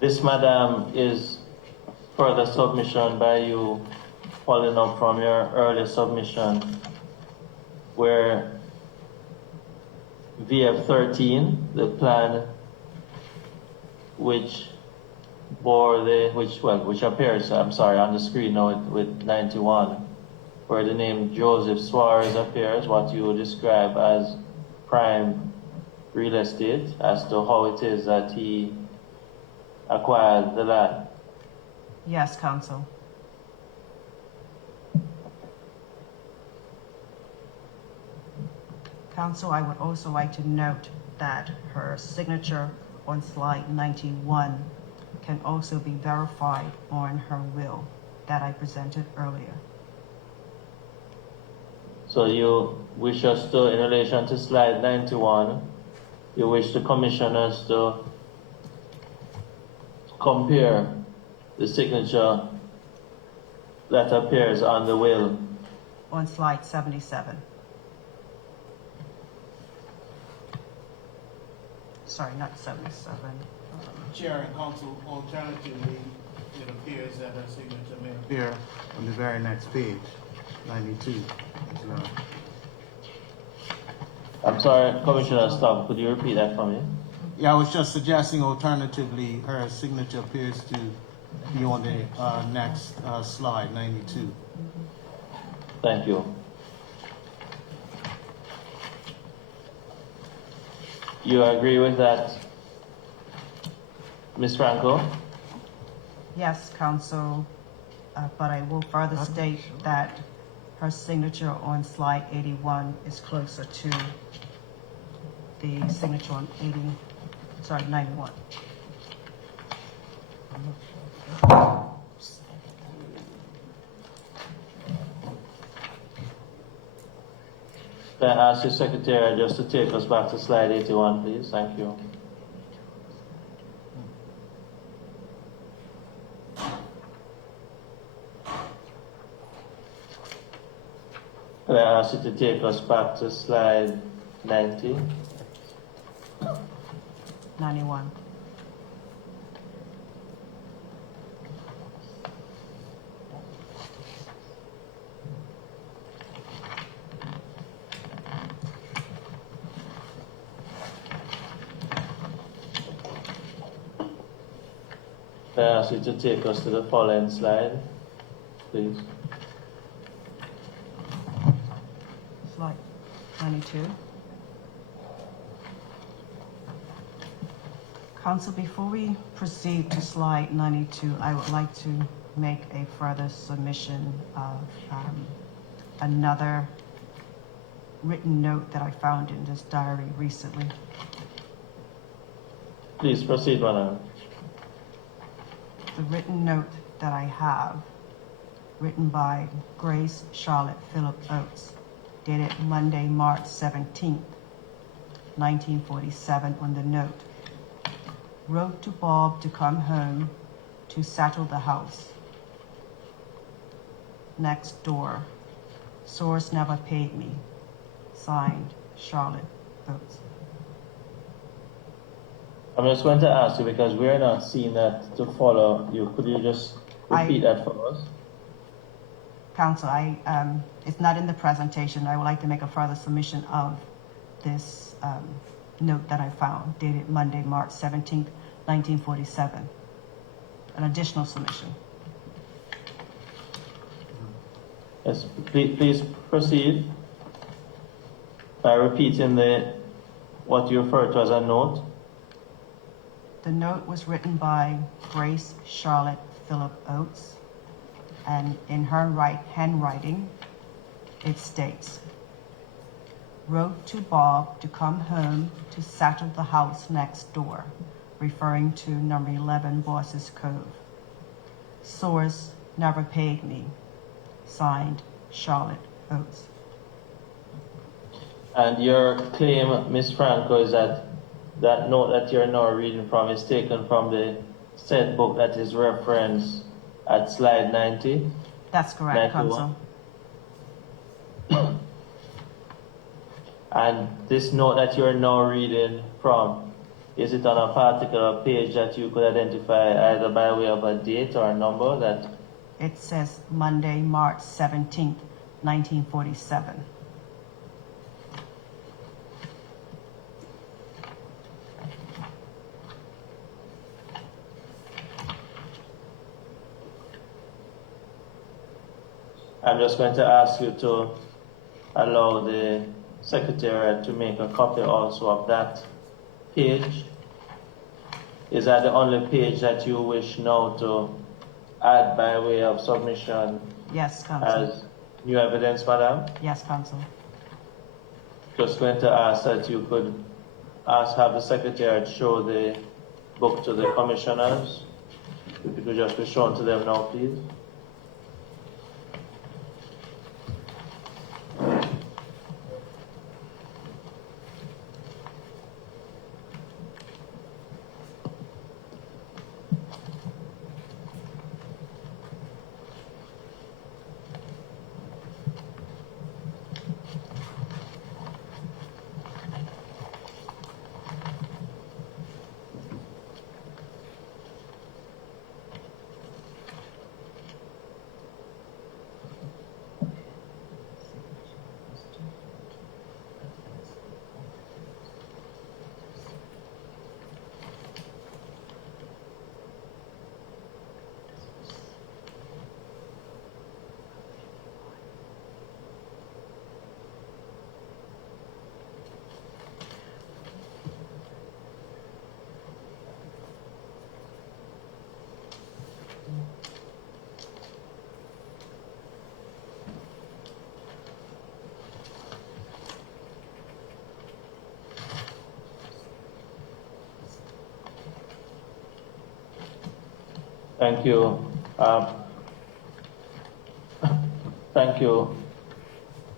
This, madam, is further submission by you, following up from your earlier submission, where VF13, the plan which appears, on the screen now with 91, where the name Joseph Suarez appears, what you describe as prime real estate, as to how it is that he acquired the land. Yes, counsel. Counsel, I would also like to note that her signature on slide 91 can also be verified on her will that I presented earlier. So you wish us to, in relation to slide 91, you wish the commissioners to compare the signature that appears on the will On slide 77. Sorry, not 77. Chair and counsel, alternatively, it appears that her signature may appear on the very next page, 92 as well. I'm sorry, Commissioner Stubb, could you repeat that for me? Yeah, I was just suggesting alternatively, her signature appears to be on the next slide, 92. Thank you. You agree with that, Ms. Franco? Yes, Council, but I will further state that her signature on slide 81 is closer to the signature on 91. Can I ask your secretary just to take us back to slide 81, please? Thank you. Can I ask you to take us back to slide 90? 91. Can I ask you to take us to the following slide, please? Slide 92. Council, before we proceed to slide 92, I would like to make a further submission of another written note that I found in this diary recently. Please proceed, madam. The written note that I have, written by Grace Charlotte Phillip Oates, dated Monday, March 17th, 1947, on the note, wrote to Bob to come home to settle the house. Next door. Source never paid me. Signed, Charlotte Oates. I'm just going to ask you because we're not seeing that to follow you. Could you just repeat that for us? Council, it's not in the presentation. I would like to make a further submission of this note that I found, dated Monday, March 17th, 1947. An additional submission. Yes, please proceed by repeating what you refer to as a note. The note was written by Grace Charlotte Phillip Oates, and in her handwriting, it states, wrote to Bob to come home to settle the house next door, referring to number 11 Bosses Cove. Source never paid me. Signed, Charlotte Oates. And your claim, Ms. Franco, is that that note that you're now reading from is taken from the said book that is referenced at slide 90? That's correct, 91. Council. And this note that you're now reading from, is it on a particular page that you could identify either by way of a date or a number that? It says Monday, March 17th, 1947. I'm just going to ask you to allow the secretary to make a copy also of that page. Is that the only page that you wish now to add by way of submission? Yes, Council. As new evidence, madam? Yes, Council. Just going to ask that you could have the secretary show the book to the commissioners. If it could just be shown to them now, please. Thank you. Thank you,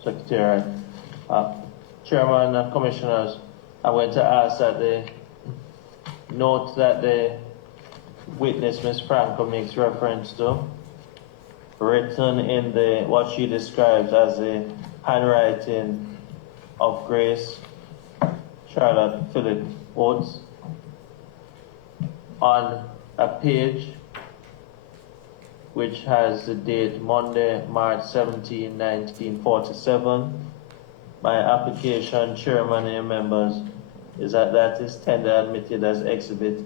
Secretary. Chairman and Commissioners, I'm going to ask that the note that the witness, Ms. Franco, makes reference to, written in the what she describes as the handwriting of Grace Charlotte Phillip Oates, on a page which has the date Monday, March 17, 1947. My application, Chairman and members, is that is tender admitted as Exhibit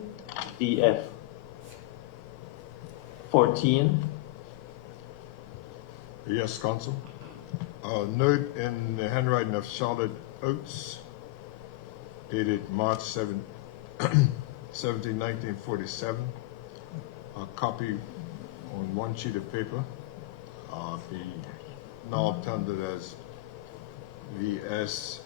DF 14. Yes, Counsel. Note in the handwriting of Charlotte Oates, dated March 17, 1947. A copy on one sheet of paper, be now tendered as VF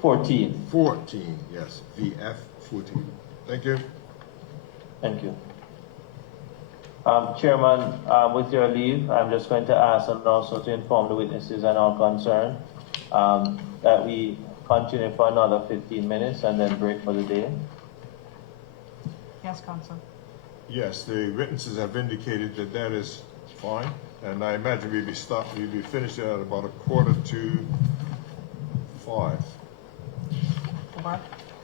14. 14, yes, VF 14. Thank you. Thank you. Chairman, with your leave, I'm just going to ask and also to inform the witnesses and all concerned that we continue for another 15 minutes and then break for the day. Yes, Counsel. Yes, the witnesses have indicated that that is fine, and I imagine we'll be finished at about 4:45.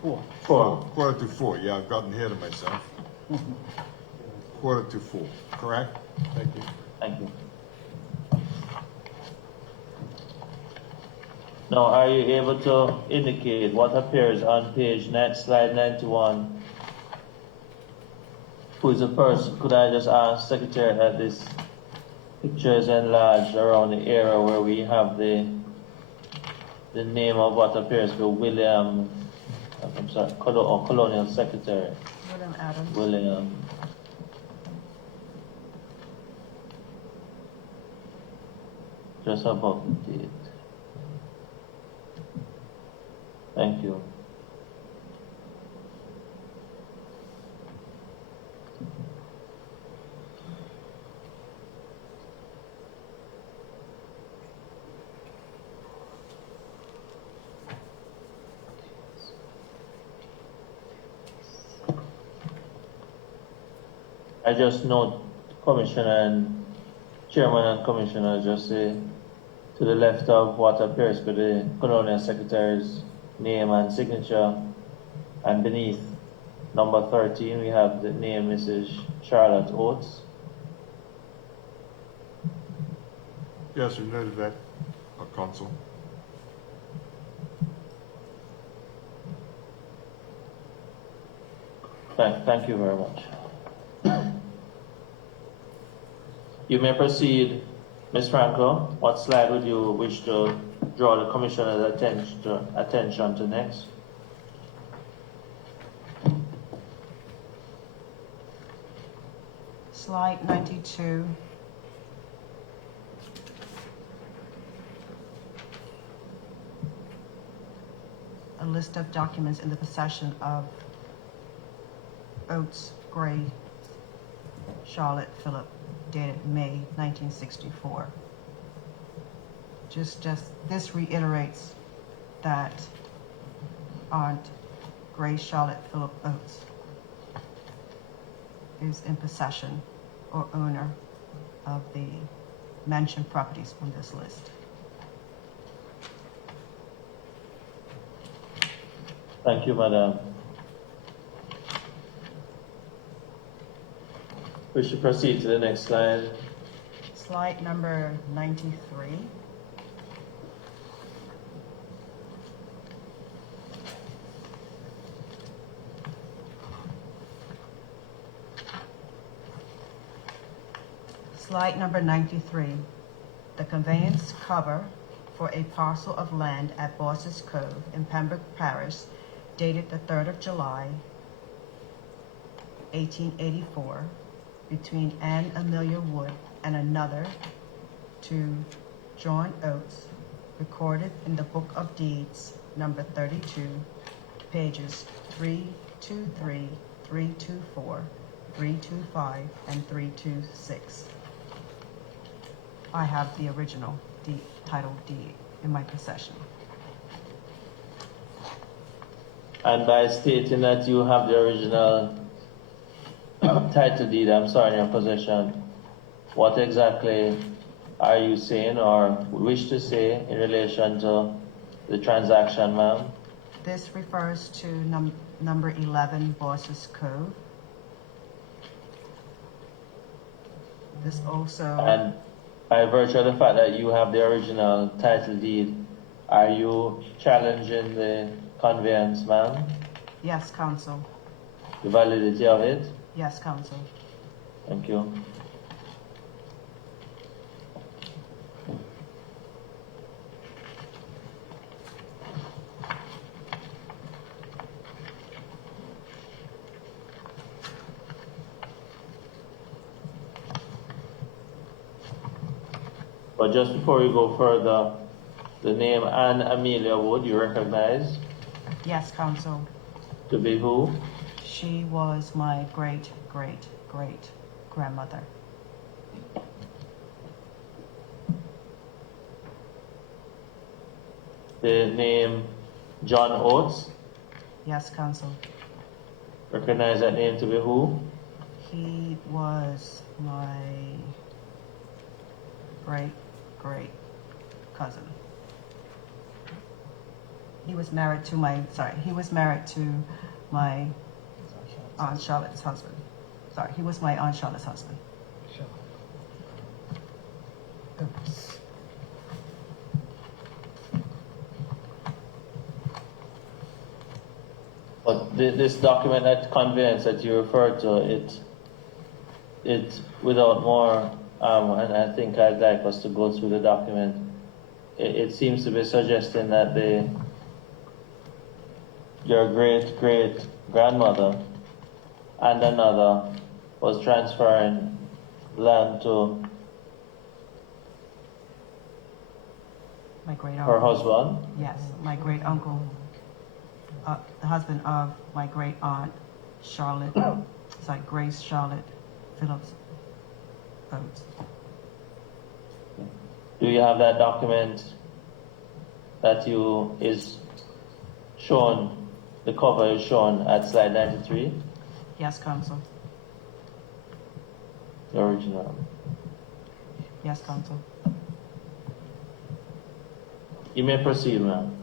4. 4:45, yeah, I've gotten ahead of myself. 4:45, correct? Thank you. Thank you. Now, are you able to indicate what appears on slide 91? Who is the person? Could I just ask Secretary that this picture is enlarged around the area where we have the name of what appears to be William, I'm sorry, Colonial Secretary. William Adams. William. Just about the date. Thank you. I just note Commissioner and Chairman and Commissioner just say to the left of what appears to be the Colonial Secretary's name and signature, and beneath number 13 we have the name Mrs. Charlotte Oates. Yes, we noted that, Counsel. Thank you very much. You may proceed, Ms. Franco. What slide would you wish to draw the Commissioner's attention to next? Slide 92. A list of documents in the possession of Oates, Gray, Charlotte Phillip, dated May 1964. Just this reiterates that Aunt Grace Charlotte Phillip Oates is in possession or owner of the mentioned properties on this list. Thank you, Madam. We should proceed to the next slide. Slide number 93. Slide number 93. The conveyance cover for a parcel of land at Bosses Cove in Pembroke Parish, dated the 3rd of July, 1884, between Anne Amelia Wood and another to John Oates, recorded in the Book of Deeds, number 32, pages 323, 324, 325, and 326. I have the original title deed in my possession. And by stating that you have the original title deed, in your possession, what exactly are you saying or wish to say in relation to the transaction, ma'am? This refers to number 11 Bosses Cove. This also... And by virtue of the fact that you have the original title deed, are you challenging the conveyance, ma'am? Yes, counsel. The validity of it? Yes, counsel. Thank you. But just before we go further, the name Anne Amelia Wood, you recognize Yes, counsel. to be who? She was my great-great-great-grandmother. The name John Oates, Yes, counsel. recognize that name to be who? He was my great-great-cousin. He was married to my Aunt Charlotte's husband. Sorry, he was my Aunt Charlotte's husband. Oops. But this document, that conveyance that you referred to, it without more, and I think I'd like us to go through the document. It seems to be suggesting that your great-great-grandmother and another was transferring land to My great her uncle. husband. Yes, my great uncle, the husband of my great aunt Charlotte. Sorry, Grace Charlotte Phillips Oates. Do you have that document that is shown, the cover is shown at slide 93, Yes, counsel. the original? Yes, counsel. You may proceed, ma'am.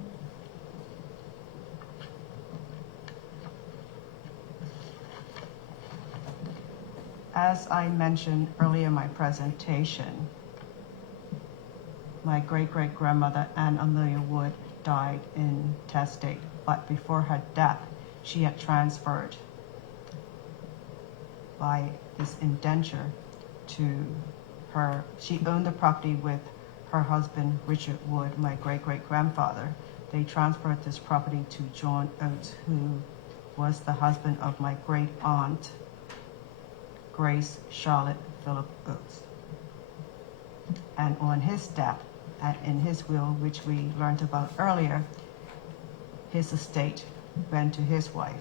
As I mentioned earlier in my presentation, my great-great-grandmother, Anne Amelia Wood, died in testate, but before her death, she had transferred by this indenture to her. She owned the property with her husband, Richard Wood, my great-great-grandfather. They transferred this property to John Oates, who was the husband of my great-aunt, Grace Charlotte Philip Oates. And on his death, in his will, which we learned about earlier, his estate went to his wife,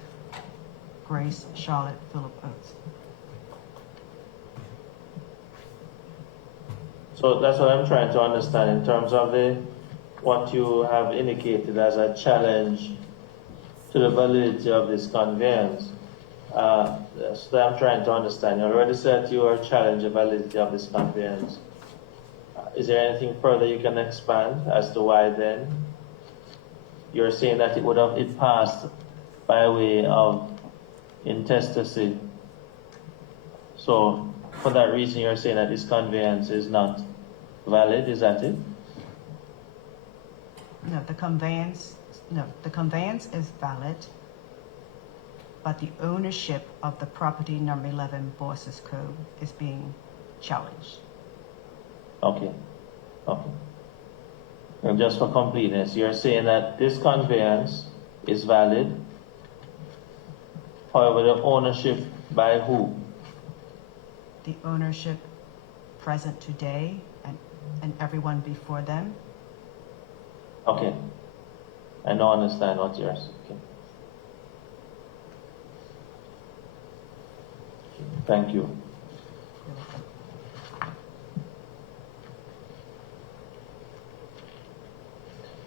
Grace Charlotte Philip Oates. So that's what I'm trying to understand in terms of what you have indicated as a challenge to the validity of this conveyance. So I'm trying to understand. You already said you are challenging the validity of this conveyance. Is there anything further you can expand as to why then you're saying that it passed by way of intestacy? So for that reason, you're saying that this conveyance is not valid, is that it? No, the conveyance is valid, but the ownership of the property number 11 Bosses Cove is being challenged. Okay. And just for completeness, you're saying that this conveyance is valid. However, the ownership by who? The ownership present today and everyone before them. Okay. I now understand what you're saying. Okay. Thank you.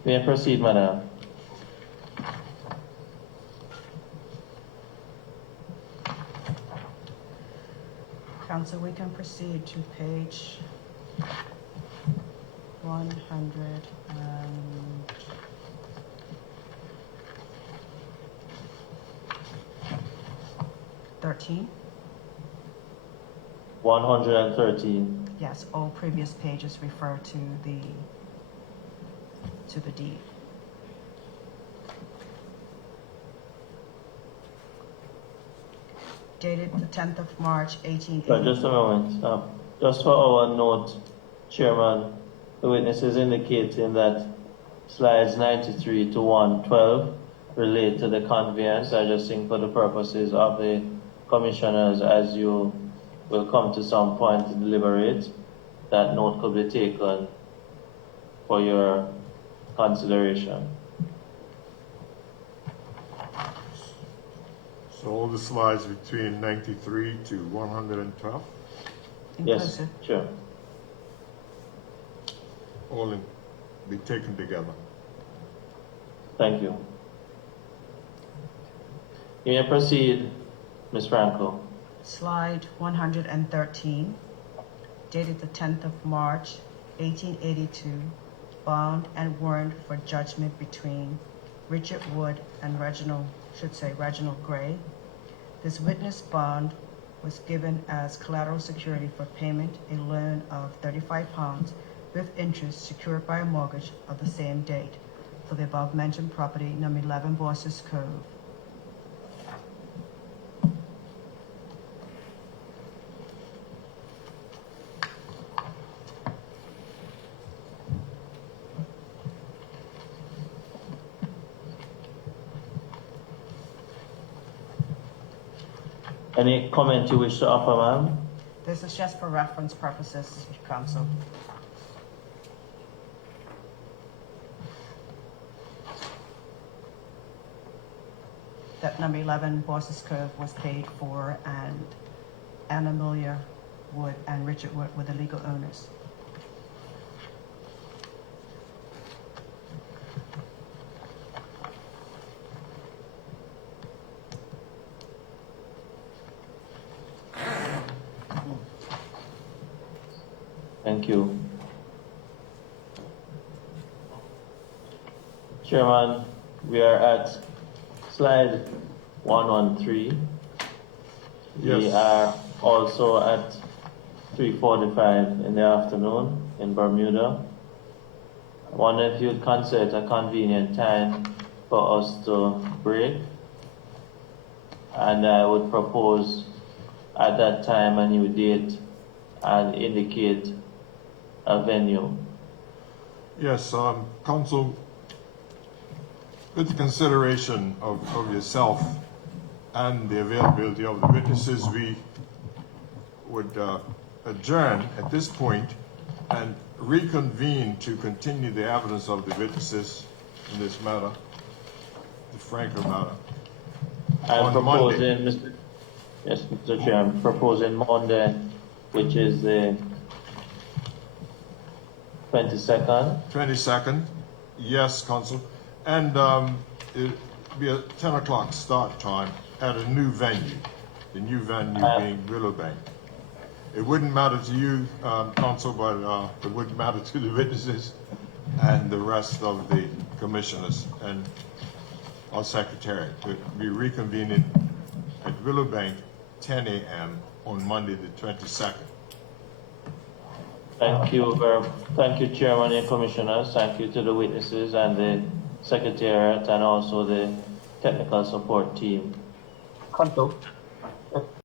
May I proceed, Madam? Council, we can proceed to page 113. 113. Yes, all previous pages refer to the deed. Dated the 10th of March, 1880. Just a moment. Just for our note, Chairman, the witness is indicating that slides 93 to 112 relate to the conveyance. I just think for the purposes of the commissioners, as you will come to some point to deliberate, that note could be taken for your consideration. So all the slides between 93 to 112, Yes, Inclusive. sure. all be taken together. Thank you. You may proceed, Ms. Franco. Slide 113, dated the 10th of March, 1882, bound and warrant for judgment between Richard Wood and Reginald Gray. This witness bond was given as collateral security for payment, a loan of £35 with interest secured by a mortgage of the same date for the above-mentioned property, number 11 Bosses Cove. Any comment you wish to offer, ma'am? This is just for reference purposes, Council. That number 11 Bosses Cove was paid for, and Anna Amelia Wood and Richard Wood were the legal owners. Thank you. Chairman, we are at slide 113. We Yes. are also at 3:45 in the afternoon in Bermuda. I wonder if you'd consider a convenient time for us to break. And I would propose at that time a new date and indicate a venue. Yes, Council, with the consideration of yourself and the availability of the witnesses, we would adjourn at this point and reconvene to continue the evidence of the witnesses in this matter, the Franco matter. I'm On proposing, Mr. Chair, I'm proposing Monday, which is the 22nd. 22nd, yes, Council. And it'll be a 10 o'clock start time at a new venue, the new venue being Willowbank. It wouldn't matter to you, Council, but it would matter to the witnesses and the rest of the commissioners and our secretariat. We'll be reconvening at Willowbank 10 a.m. on Monday the 22nd. Thank you, Chairman and Commissioners. Thank you to the witnesses and the Secretariat and also the technical support team. Control.